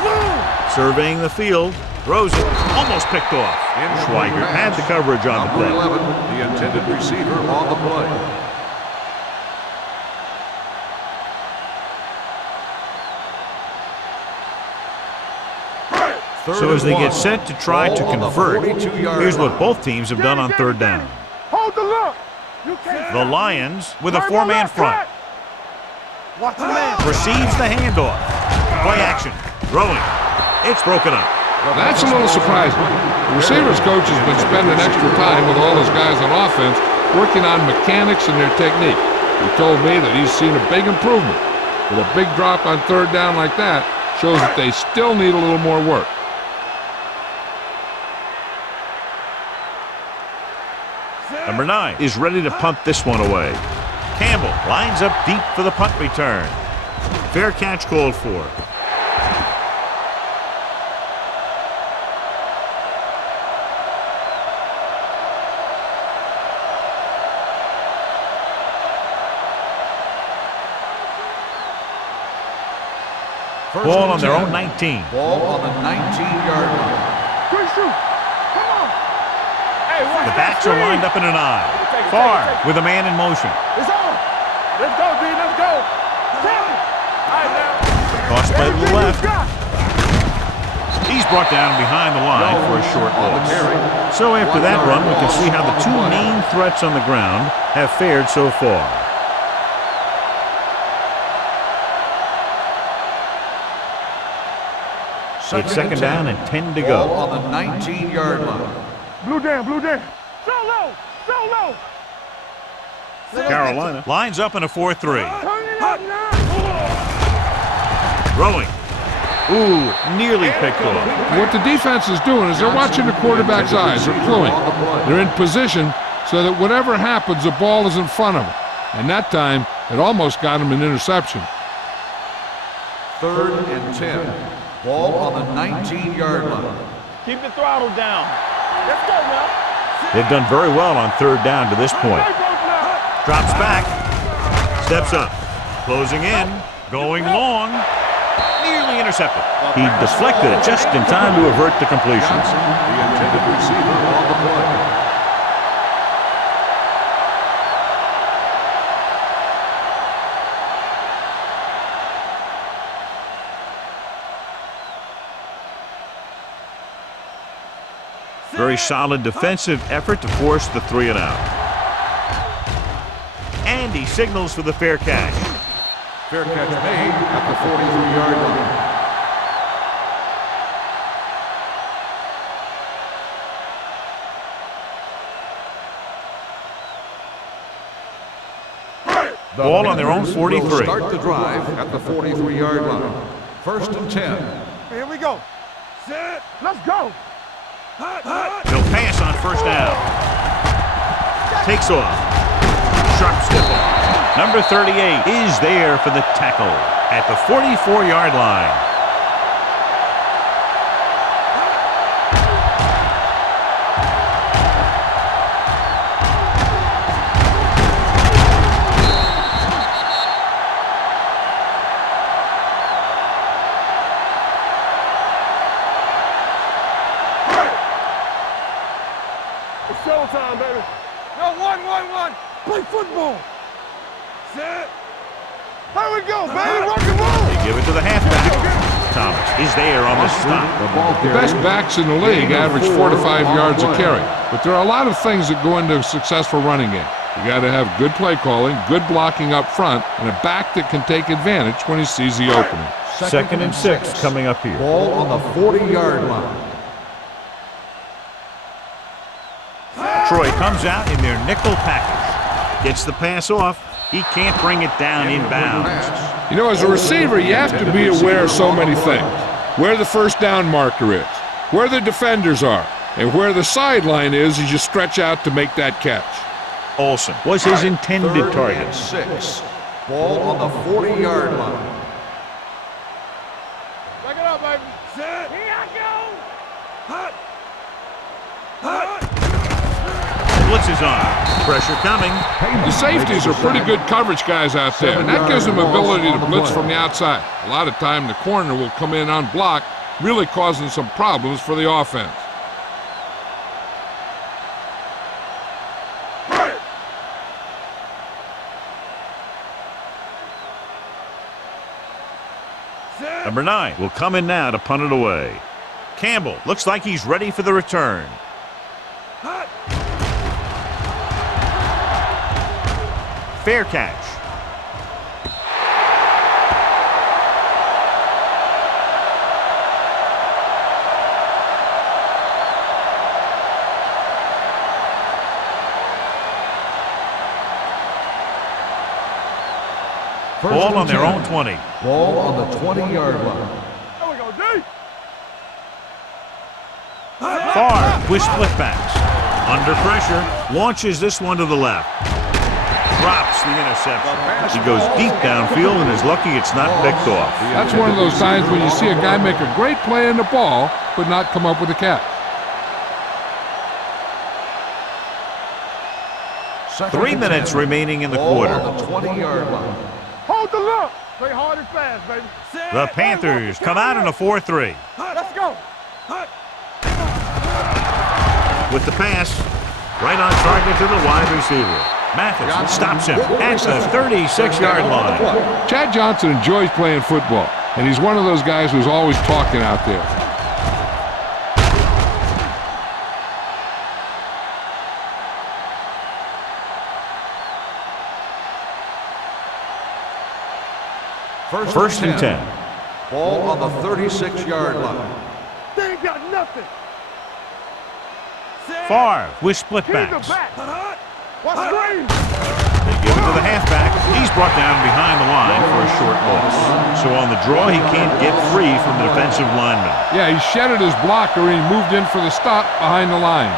Move. Surveying the field. Throws it, almost picked off. Schweiger had the coverage on the Number play. 11, the intended receiver on the play. So as they get set to try to convert, here's what both teams have done on third down. Hold the look. You can't. The Lions with a four-man front. Watch the man. Receives the handoff. Play action. Throwing. It's broken up. That's a little surprising. The receivers coach has been spending extra time with all his guys on offense working on mechanics and their technique. He told me that he's seen a big improvement. But a big drop on third down like that shows that they still need a little more work. Number 9 is ready to punt this one away. Campbell lines up deep for the punt return. Fair catch called for. Ball on their own 19. Ball on the 19-yard line. Good shoot. Come on. Hey, watch The that backs are screen. lined up in an I. Far with a man in motion. It's on. Let's go, D. Let's go. Tell me. All right, now. Toss play to the Everything left. you got. He's brought down behind the line for a short loss. So after that run, we can see how the two main threats on the ground have fared so far. It's second down and 10 to Ball go. on the 19-yard line. Blue down, blue down. So low, so low. Carolina lines up in a 4-3. Turn it up now. Throwing. Ooh, nearly picked off. What the defense is doing is they're watching the quarterback's eyes. They're cluing. They're in position so that whatever happens, the ball is in front of them. And that time, it almost got him an interception. 3rd and 10. Ball on the 19-yard line. Keep the throttle down. Let's go now. They've done very well on third down to this point. Drops back. Steps up. Closing in. Going long. Nearly intercepted. He deflected it just in time to avert the completion. Johnson, the intended receiver on the play. Very solid defensive effort to force the 3-and-out. And he signals for the fair catch. Fair catch made at the 43-yard line. Ball on their own 43. Start the drive at the 43-yard line. 1st and 10. Here we go. Set. Let's go. He'll pass on first down. Takes off. Sharp stiff arm. Number 38 is there for the tackle at the 44-yard line. It's showtime, baby. No, one. Play football. Set. Here we go, baby. Rock and roll. They give it to the halfback. Thomas is there on the stop. The best backs in the league average 4 to 5 yards a carry. But there are a lot of things that go into a successful running game. You got to have good play calling, good blocking up front, and a back that can take advantage when he sees the opening. 2nd and 6 coming up here. Ball on the 40-yard line. Troy comes out in their nickel package. Gets the pass off. He can't bring it down inbounds. You know, as a receiver, you have to be aware of so many things. Where the first down marker is, where the defenders are, and where the sideline is as you stretch out to make that catch. Olsen was his intended 3rd target. and 6. Ball on the 40-yard line. Back it up, baby. Set. Here I go. Hut. Blitz is on. Pressure coming. The safeties are pretty good coverage guys out there, and that gives them ability to blitz from the outside. A lot of time the corner will come in on block, really causing some problems for the offense. Number 9 will come in now to punt it away. Campbell looks like he's ready for the return. Fair catch. Ball on their own 20. Ball on the 20-yard line. There we go, D. Favre with split backs. Under pressure, launches this one to the left. Drops the interception. He goes deep downfield and is lucky it's not picked off. That's one of those times when you see a guy make a great play in the ball, but not come up with a catch. 3 minutes remaining in the quarter. Ball on the 20-yard line. Hold the look. Play hard and fast, baby. The Panthers come out in a 4-3. Let's go. With the pass, right on target to the wide receiver. Mathis stops him at the 36-yard line. Chad Johnson enjoys playing football, and he's one of those guys who's always talking out there. First and 10. Ball on the 36-yard line. They ain't got nothing. Favre with split Keep the backs. back. What's screen? They give it to the halfback. He's brought down behind the line for a short loss. So on the draw, he can't get free from the defensive lineman. Yeah, he shedded his blocker and he moved in for the stop behind the line.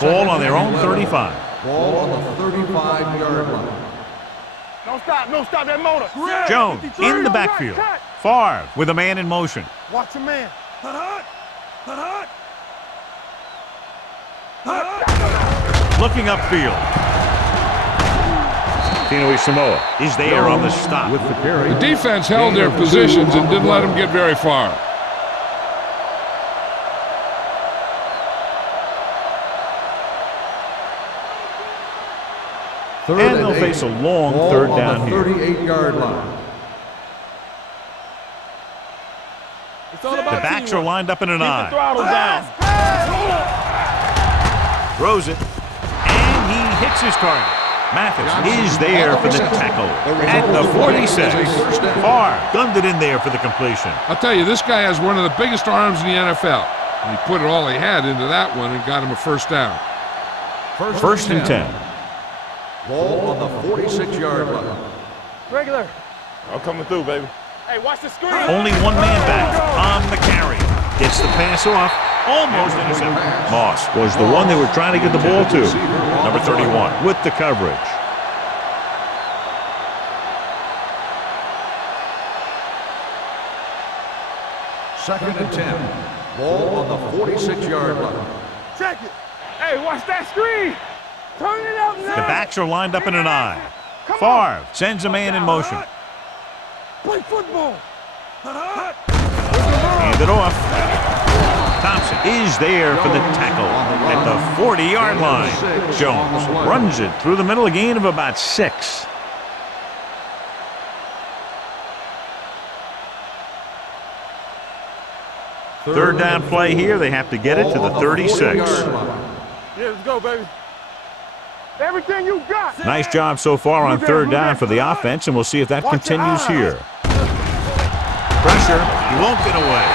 Ball on their own 35. Ball on the 35-yard line. Don't stop that motor. Jones 53. in the Right, backfield. cut. Favre with a man in motion. Watch your man. Looking upfield. Tino Samoa is there on the stop. With the carry. The defense held their positions and didn't let him get very far. And they'll face a long third down here. 38-yard line. The backs are lined up in an Keep the eye. throttle down. Throws it, and he hits his target. Mathis is there for the tackle at the 46. Favre gunned it in there for the completion. I'll tell you, this guy has one of the biggest arms in the NFL. And he put it all he had into that one and got him a first down. First and 10. Ball on the 46-yard line. Regular. I'm coming through, baby. Hey, watch the screen. Only one man back on the carry. Gets the pass off. Almost intercepted. Moss was the one they were trying to get the ball to. Number 31 with the coverage. Second and 10. Ball on the 46-yard line. Check it. Hey, watch that screen. Turn it up now. The backs are lined up in an eye. Favre sends a man in motion. Play football. Hand it off. Thompson is there for the tackle at the 40-yard line. Jones runs it through the middle, a gain of about 6. Third down play here. They have to get it to the 36. Yeah, let's go, baby. Everything you got. Nice job so far on third down for the offense, and we'll see if that continues here. Pressure. He won't get away.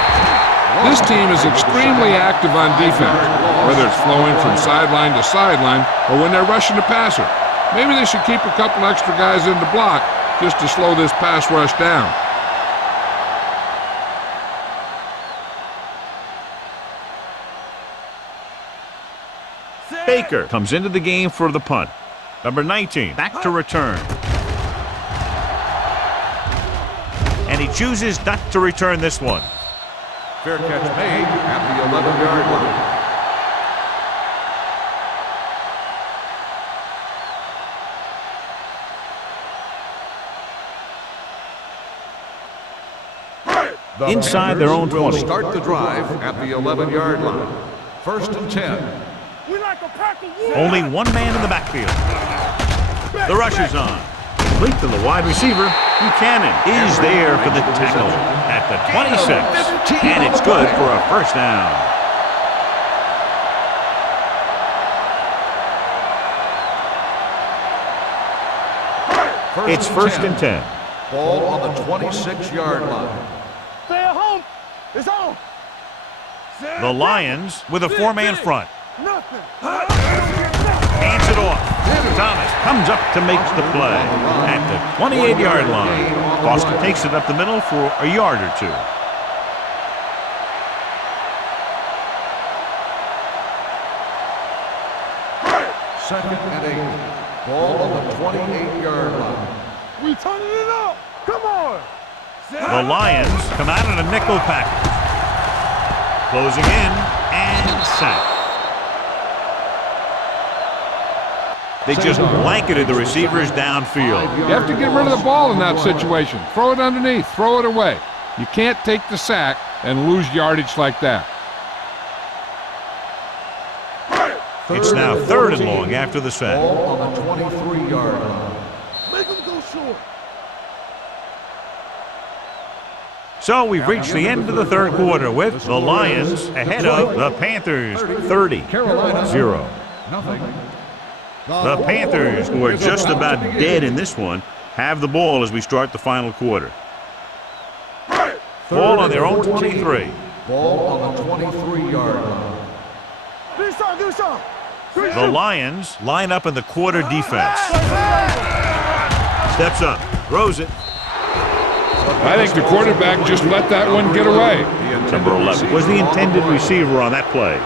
This team is extremely active on defense, whether it's flowing from sideline to sideline or when they're rushing the passer. Maybe they should keep a couple extra guys in the block just to slow this pass rush down. Baker comes into the game for the punt. Number 19 back to return. And he chooses not to return this one. Fair catch made at the 11-yard line. inside their own will 20. start the drive at the 11-yard line. 1st and 10. We like a pack of wolves. Only one man in the backfield. The rush is on. Complete to the wide receiver. Buchanan is there for the tackle at the 26. And it's good for a first down. It's 1st and 10. Ball on the 26-yard line. Stay at home. It's on. The Lions with a four-man front. Nothing. Hands it off. Thomas comes up to make the play at the 28-yard line. Foster takes it up the middle for a yard or two. Second and 8. Ball on the 28-yard line. We turning it up. Come on. The Lions come out in a nickel package. Closing in and sack. They just blanketed the receivers downfield. You have to get rid of the ball in that situation. Throw it underneath. Throw it away. You can't take the sack and lose yardage like that. It's now 3rd and long after the sack. Ball on the 23-yard line. Make them go short. So we've reached the end of the 3rd quarter with the Lions ahead of the Panthers 30-0. Nothing. The Panthers, who are just about dead in this one, have the ball as we start the final quarter. Ball on their own 23. Ball on the 23-yard line. Do some. The Lions line up in the quarter defense. Steps up, throws it. I think the quarterback just let that one get away. Number 11 was the intended receiver on that play.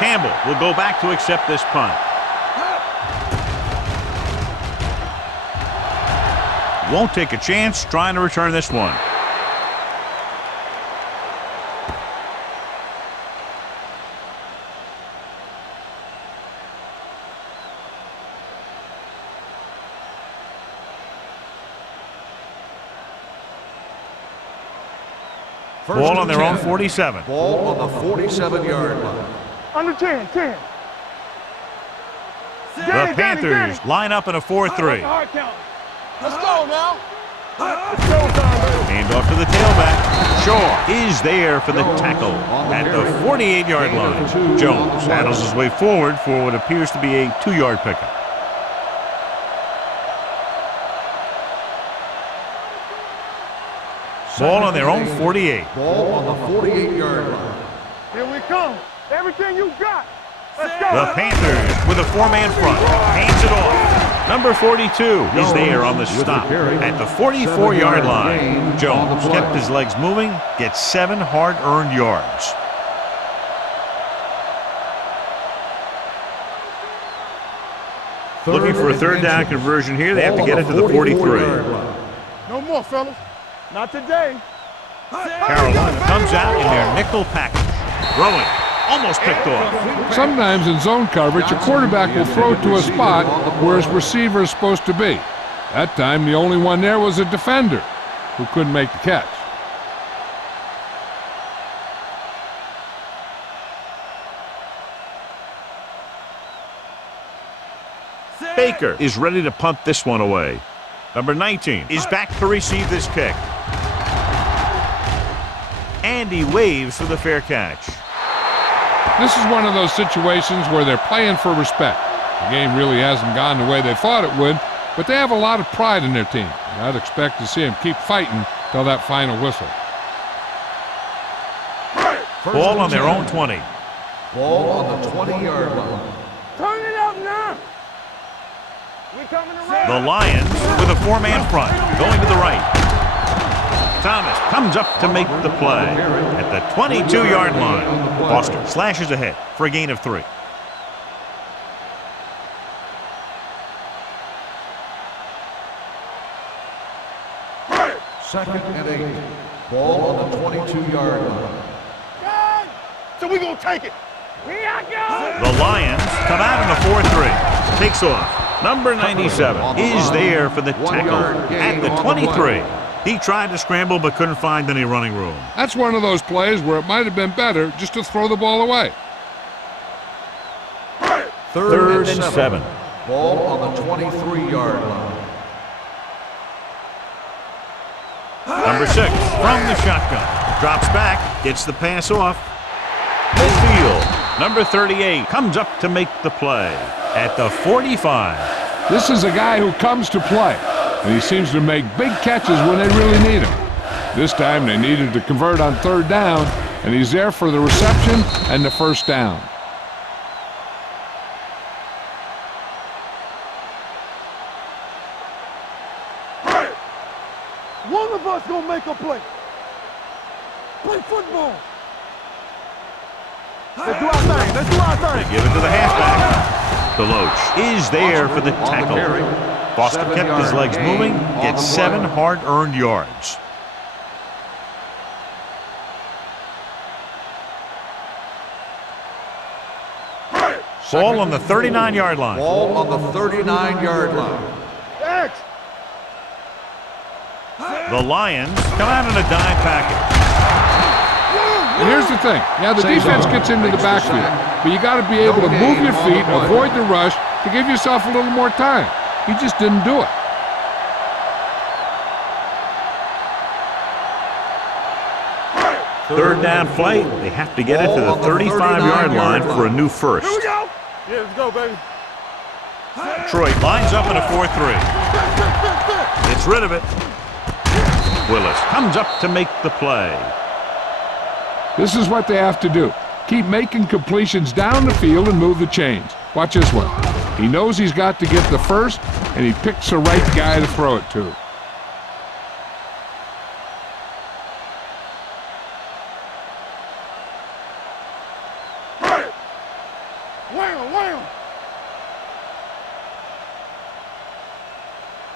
Campbell will go back to accept this punt. Won't take a chance trying to return this one. Ball on their own 47. Ball on the 47-yard line. Under 10. The Panthers line up in a 4-3. Hard count. Let's go now. Hand off to the tailback. Shaw is there for the tackle at the 48-yard line. Jones saddles his way forward for what appears to be a 2-yard pickup. Ball on their own 48. Ball on the 48-yard line. Here we come. Everything you got. Let's go. The Panthers with a four-man front. Hands it off. Number 42 is there on the stop at the 44-yard line. Jones kept his legs moving, gets 7 hard-earned yards. Looking for a 3rd down conversion here. They have to get it to the 43. No more, fellas. Not today. Carolina comes out in their nickel package. Throwing. Almost picked off. Sometimes in zone coverage, a quarterback will throw to a spot where his receiver is supposed to be. That time, the only one there was a defender who couldn't make the catch. Baker is ready to punt this one away. Number 19 is back to receive this kick. And he waves for the fair catch. This is one of those situations where they're playing for respect. The game really hasn't gone the way they thought it would, but they have a lot of pride in their team. And I'd expect to see them keep fighting till that final whistle. Ball on their own 20. Ball on the 20-yard line. Turn it up now. We coming around. The Lions with a four-man front, going to the right. Thomas comes up to make the play at the 22-yard line. Foster slashes ahead for a gain of 3. Second and 8. Ball on the 22-yard line. So we gonna take it. Here I go. The Lions come out in a 4-3. Takes off. Number 97 is there for the tackle at the 23. He tried to scramble but couldn't find any running room. That's one of those plays where it might have been better just to throw the ball away. Third and 7. Ball on the 23-yard line. Number 6 from the shotgun. Drops back, gets the pass off. Midfield. Number 38 comes up to make the play at the 45. This is a guy who comes to play, and he seems to make big catches when they really need him. This time they needed to convert on third down, and he's there for the reception and the first down. One of us gonna make a play. Play football. Let's do our thing. Let's do our They thing. give it to the halfback. Deloach is there for the tackle. Foster kept his legs moving, gets 7 hard-earned yards. Ball on the 39-yard line. Ball on the 39-yard line. X. The Lions come out in a dime package. And here's the thing. Yeah, the defense gets into the backfield, but you got to be able to move your feet, avoid the rush, to give yourself a little more time. He just didn't do it. Third down play. They have to get it to the 35-yard line for a new first. Here we go. Yeah, let's go, baby. Detroit lines up in a 4-3. Gets rid of it. Willis comes up to make the play. This is what they have to do. Keep making completions down the field and move the chains. Watch this one. He knows he's got to get the first, and he picks the right guy to throw it to. Wham, wham.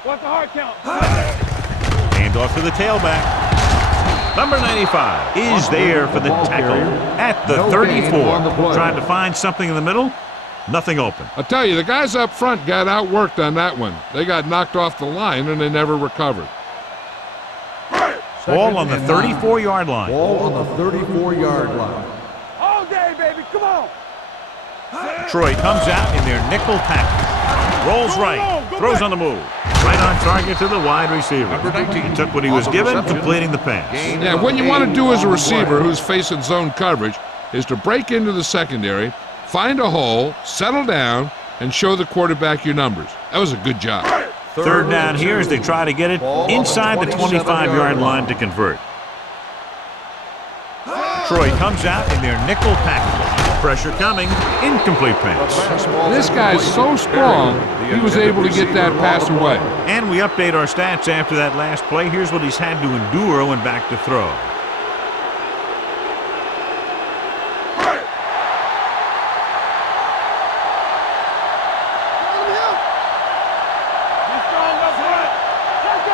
What's the hard count? Hand off to the tailback. Number 95 is there for the tackle at the 34. Trying to find something in the middle. Nothing open. I'll tell you, the guys up front got outworked on that one. They got knocked off the line, and they never recovered. Ball on the 34-yard line. Ball on the 34-yard line. All day, baby. Come on. Detroit comes out in their nickel package. Rolls right. Throws on the move. Right on target to the wide receiver. He took what he was given, completing the pass. Yeah, what you want to do as a receiver who's facing zone coverage is to break into the secondary, find a hole, settle down, and show the quarterback your numbers. That was a good job. Third down here as they try to get it inside the 25-yard line to convert. Troy comes out in their nickel package. Pressure coming. Incomplete pass. This guy's so strong, he was able to get that pass away. And we update our stats after that last play. Here's what he's had to endure when back to throw. Be strong up front. Let's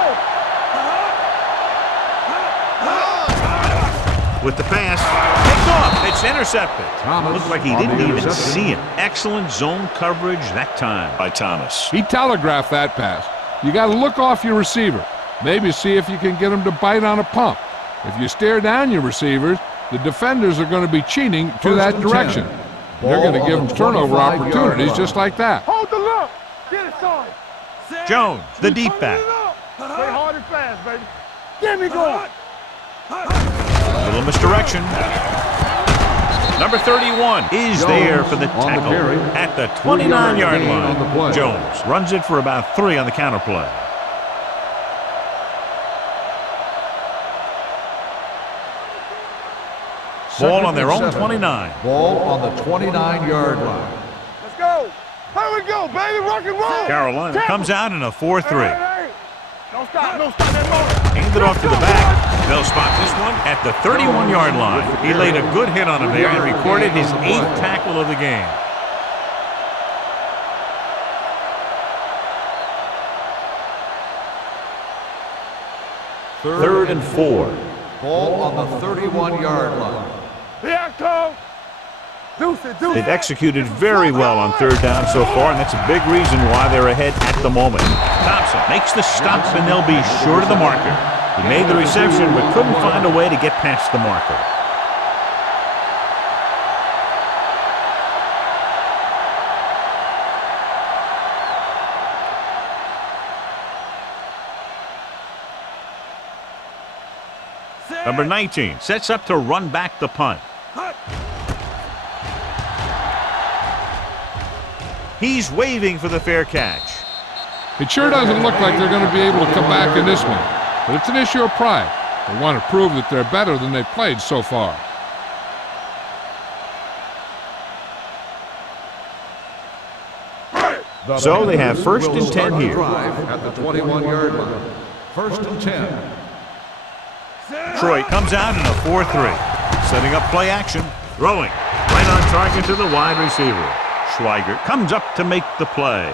go. With the pass, picked off. It's intercepted. Looked like he didn't even see him. Excellent zone coverage that time by Thomas. He telegraphed that pass. You got to look off your receiver. Maybe see if you can get him to bite on a pump. If you stare down your receivers, the defenders are going to be cheating to that direction. They're going to give them turnover opportunities just like that. Hold the look. Get it started. Jones, the deep back. Play hard and fast, baby. Get me going. A little misdirection. Number 31 is there for the tackle at the 29-yard line. Jones runs it for about 3 on the counter play. Ball on their own 29. Ball on the 29-yard line. Let's go. Here we go, baby. Rock and roll. Carolina comes out in a 4-3. Hey. Don't stop. Don't stop that motor. Hand it off to the back. They'll spot this one at the 31-yard line. He laid a good hit on him there and recorded his 8th tackle of the game. Third and 4. Ball on the 31-yard line. Here I come. They've executed very well on third down so far, and that's a big reason why they're ahead at the moment. Thompson makes the stop, and they'll be short of the marker. He made the reception, but couldn't find a way to get past the marker. Number 19 sets up to run back the punt. He's waving for the fair catch. It sure doesn't look like they're going to be able to come back in this one, but it's an issue of pride. They want to prove that they're better than they've played so far. So they have first and 10 here. At the 21-yard line. First and 10. Troy comes out in a 4-3. Setting up play action. Throwing. Right on target to the wide receiver. Schweiger comes up to make the play.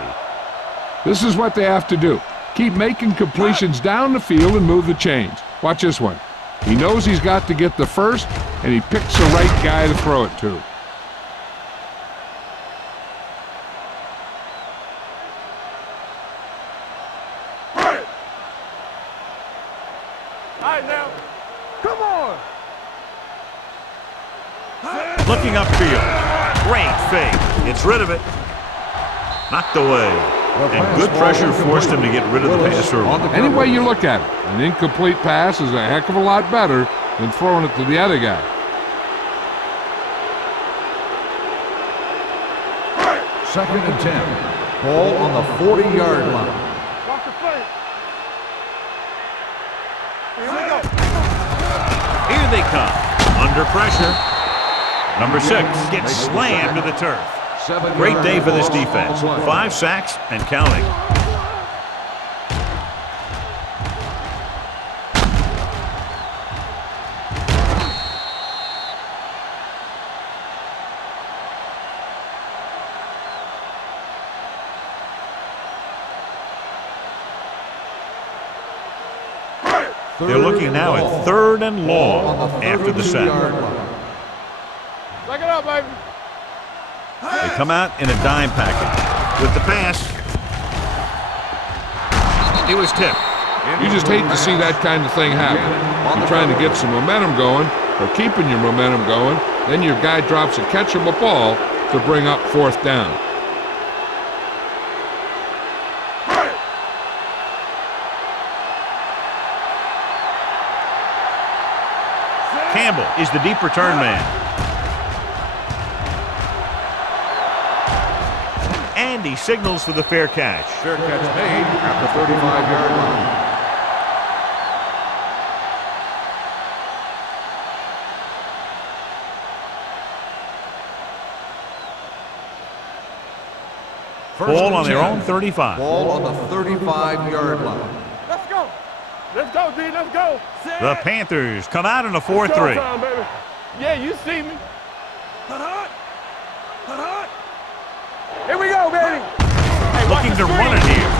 This is what they have to do. Keep making completions down the field and move the chains. Watch this one. He knows he's got to get the first, and he picks the right guy to throw it to. Looking upfield. Great fake. Gets rid of it. Knocked away. And good pressure forced him to get rid of the pass early. Any way you look at it, an incomplete pass is a heck of a lot better than throwing it to the other guy. Second and 10. Ball on the 40-yard line. Watch the play. Here they come. Under pressure. Number 6 gets slammed to the turf. Great day for this defense. 5 sacks and counting. They're looking now at 3rd and long after the sack. Back it up, baby. They come out in a dime package. With the pass, it was tipped. You just hate to see that kind of thing happen. You're trying to get some momentum going, or keeping your momentum going, then your guy drops a catchable ball to bring up 4th down. Campbell is the deep return man. And he signals for the fair catch. Fair catch made at the 35-yard line. Ball on their own 35. Ball on the 35-yard line. Let's go. Let's go, D. Let's go. The Panthers come out in a 4-3. Showtime, baby. Yeah, you see me. Here we go, baby. Hey, Looking to run it here.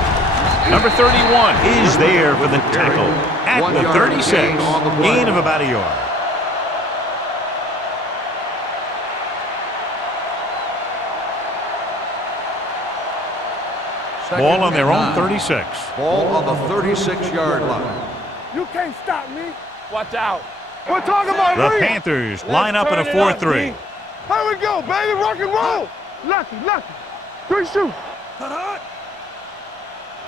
Number 31 is there for the tackle at the 36. Gain of about a yard. Ball on their own 36. Ball on the 36-yard line. You can't stop me. Watch out. We're talking about The read. Panthers line up in a 4-3. Here we go, baby. Rock and roll. Lucky. 3 shoot.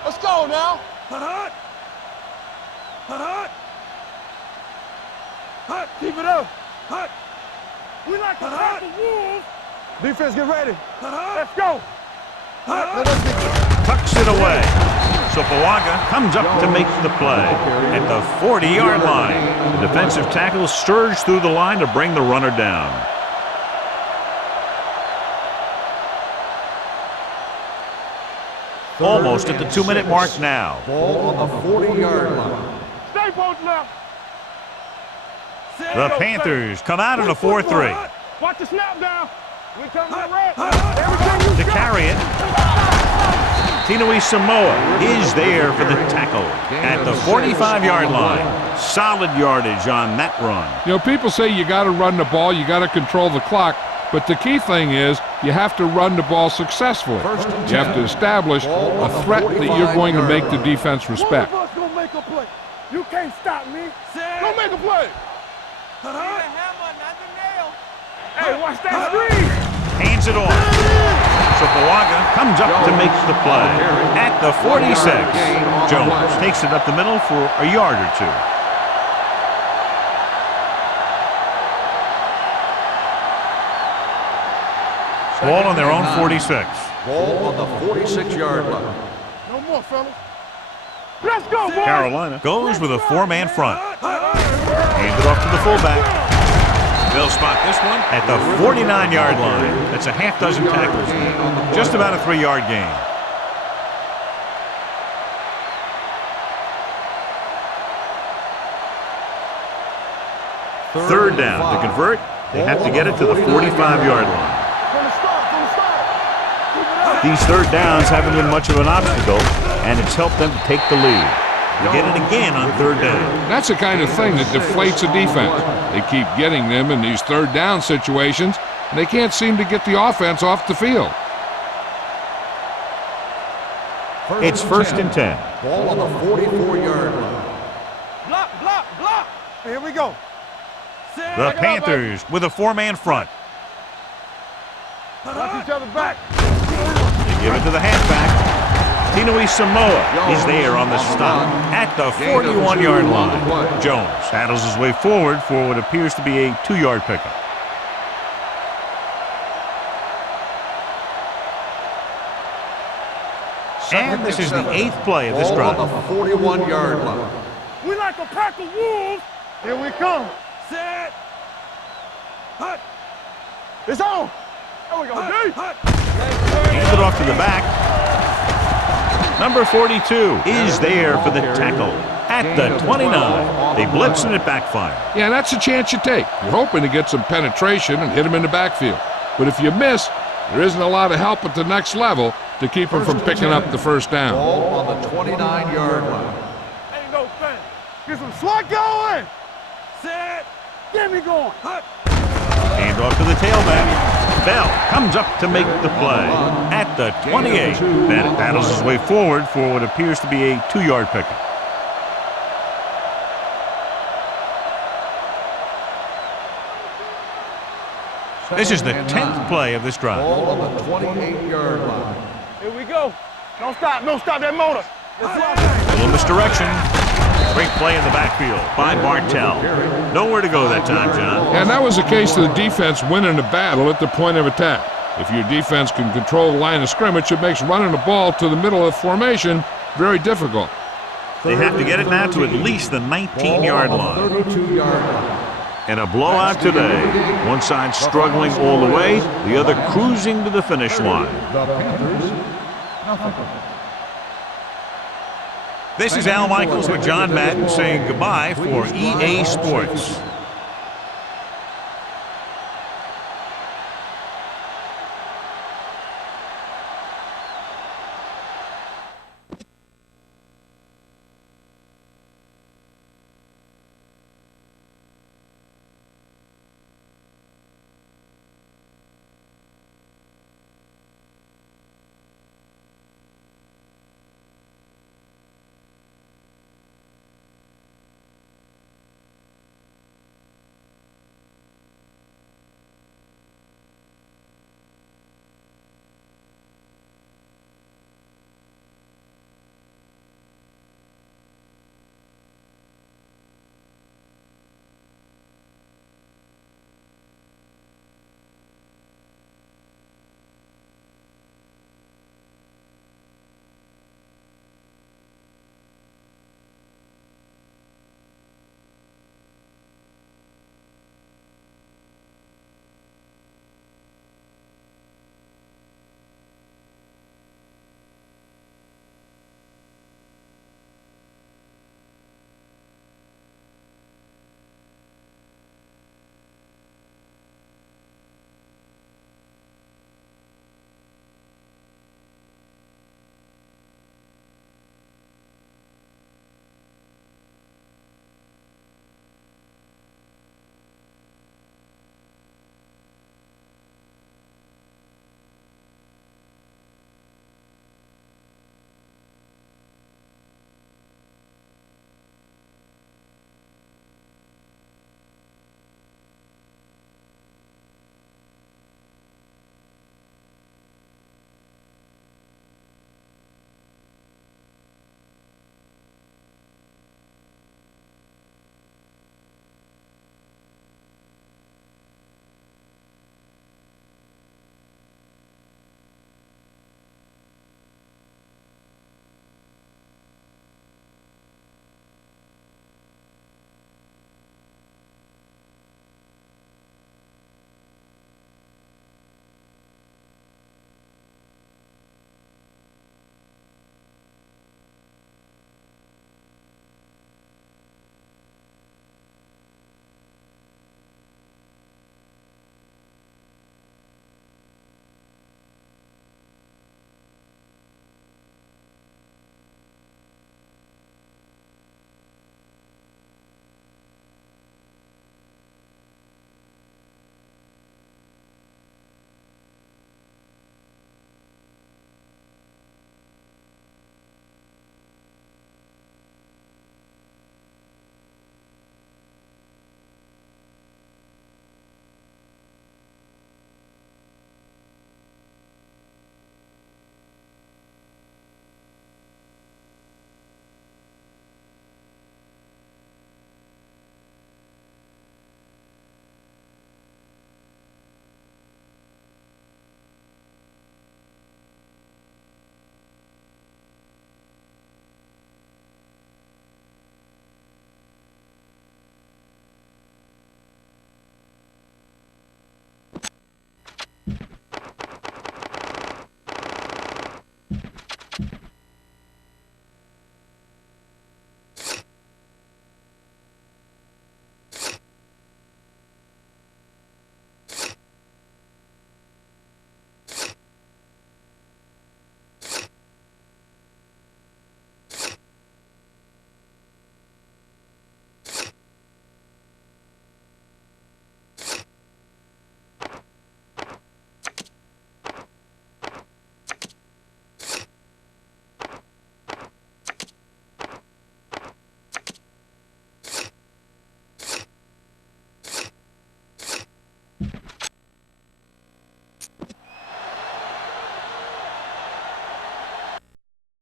Let's go now. Keep it up. We like to pack the wolves. Defense, get ready. Let's go. Let us get Tucks it away. So Pawaga comes up to make the play at the 40-yard line. The defensive tackle surged through the line to bring the runner down. Almost at the 2-minute mark now. Ball on the 40-yard line. Stay post left. The Panthers come out in a 4-3. Watch the snap down. We come to the red. Everything you To got. carry it, Tinui Samoa is there for the tackle at the 45-yard line. Solid yardage on that run. You know, people say you got to run the ball, you got to control the clock, But the key thing is you have to run the ball successfully. You have to establish a threat that you're going to make the defense respect. One of us gonna make a play. You can't stop me. Go make a play. Hey, watch that screen. Hands it off. So Balaga comes up to make the play at the 46. Jones takes it up the middle for a yard or two. Ball on their own 46. Ball on the 46-yard line. No more, fellas. Let's go, boys. Carolina goes with a four-man front. Hands it off to the fullback. They'll spot this one at the 49-yard line. That's a half dozen tackles. Just about a 3-yard gain. Third down. To convert, they have to get it to the 45-yard line. These third downs haven't been much of an obstacle, and it's helped them to take the lead. They get it again on third down. That's the kind of thing that deflates a defense. They keep getting them in these third down situations, and they can't seem to get the offense off the field. It's first and 10. Ball on the 44-yard line. Block. Here we go. The Panthers with a four-man front. Watch each other back. They give it to the halfback. Tinui Samoa is there on the stop at the 41-yard line. Jones battles his way forward for what appears to be a 2-yard pickup. And this is the 8th play of this drive. Ball on the 41-yard line. We like a pack of wolves. Here we come. Set. Hut. It's on. There we go, D. Hands it off to the back. Number 42 is there for the tackle at the 29. They blitz and it backfires. Yeah, that's a chance you take. You're hoping to get some penetration and hit them in the backfield. But if you miss, there isn't a lot of help at the next level to keep them from picking up the first down. Ball on the 29-yard line. Ain't no thing. Get some SWAT going. Set. Get me going. Hut. Hand off to the tailback. Bell comes up to make the play at the 28. Bennett battles his way forward for what appears to be a 2-yard pickup. This is the 10th play of this drive. Ball on the 28-yard line. Here we go. Don't stop that motor. A little misdirection. Great play in the backfield by Bartell. Nowhere to go that time, John. And that was the case of the defense winning the battle at the point of attack. If your defense can control the line of scrimmage, it makes running the ball to the middle of the formation very difficult. They have to get it now to at least the 19-yard line. 32-yard line. And a blowout today. One side struggling all the way, the other cruising to the finish line. The Panthers, nothing. This is Al Michaels with John Madden saying goodbye for EA Sports.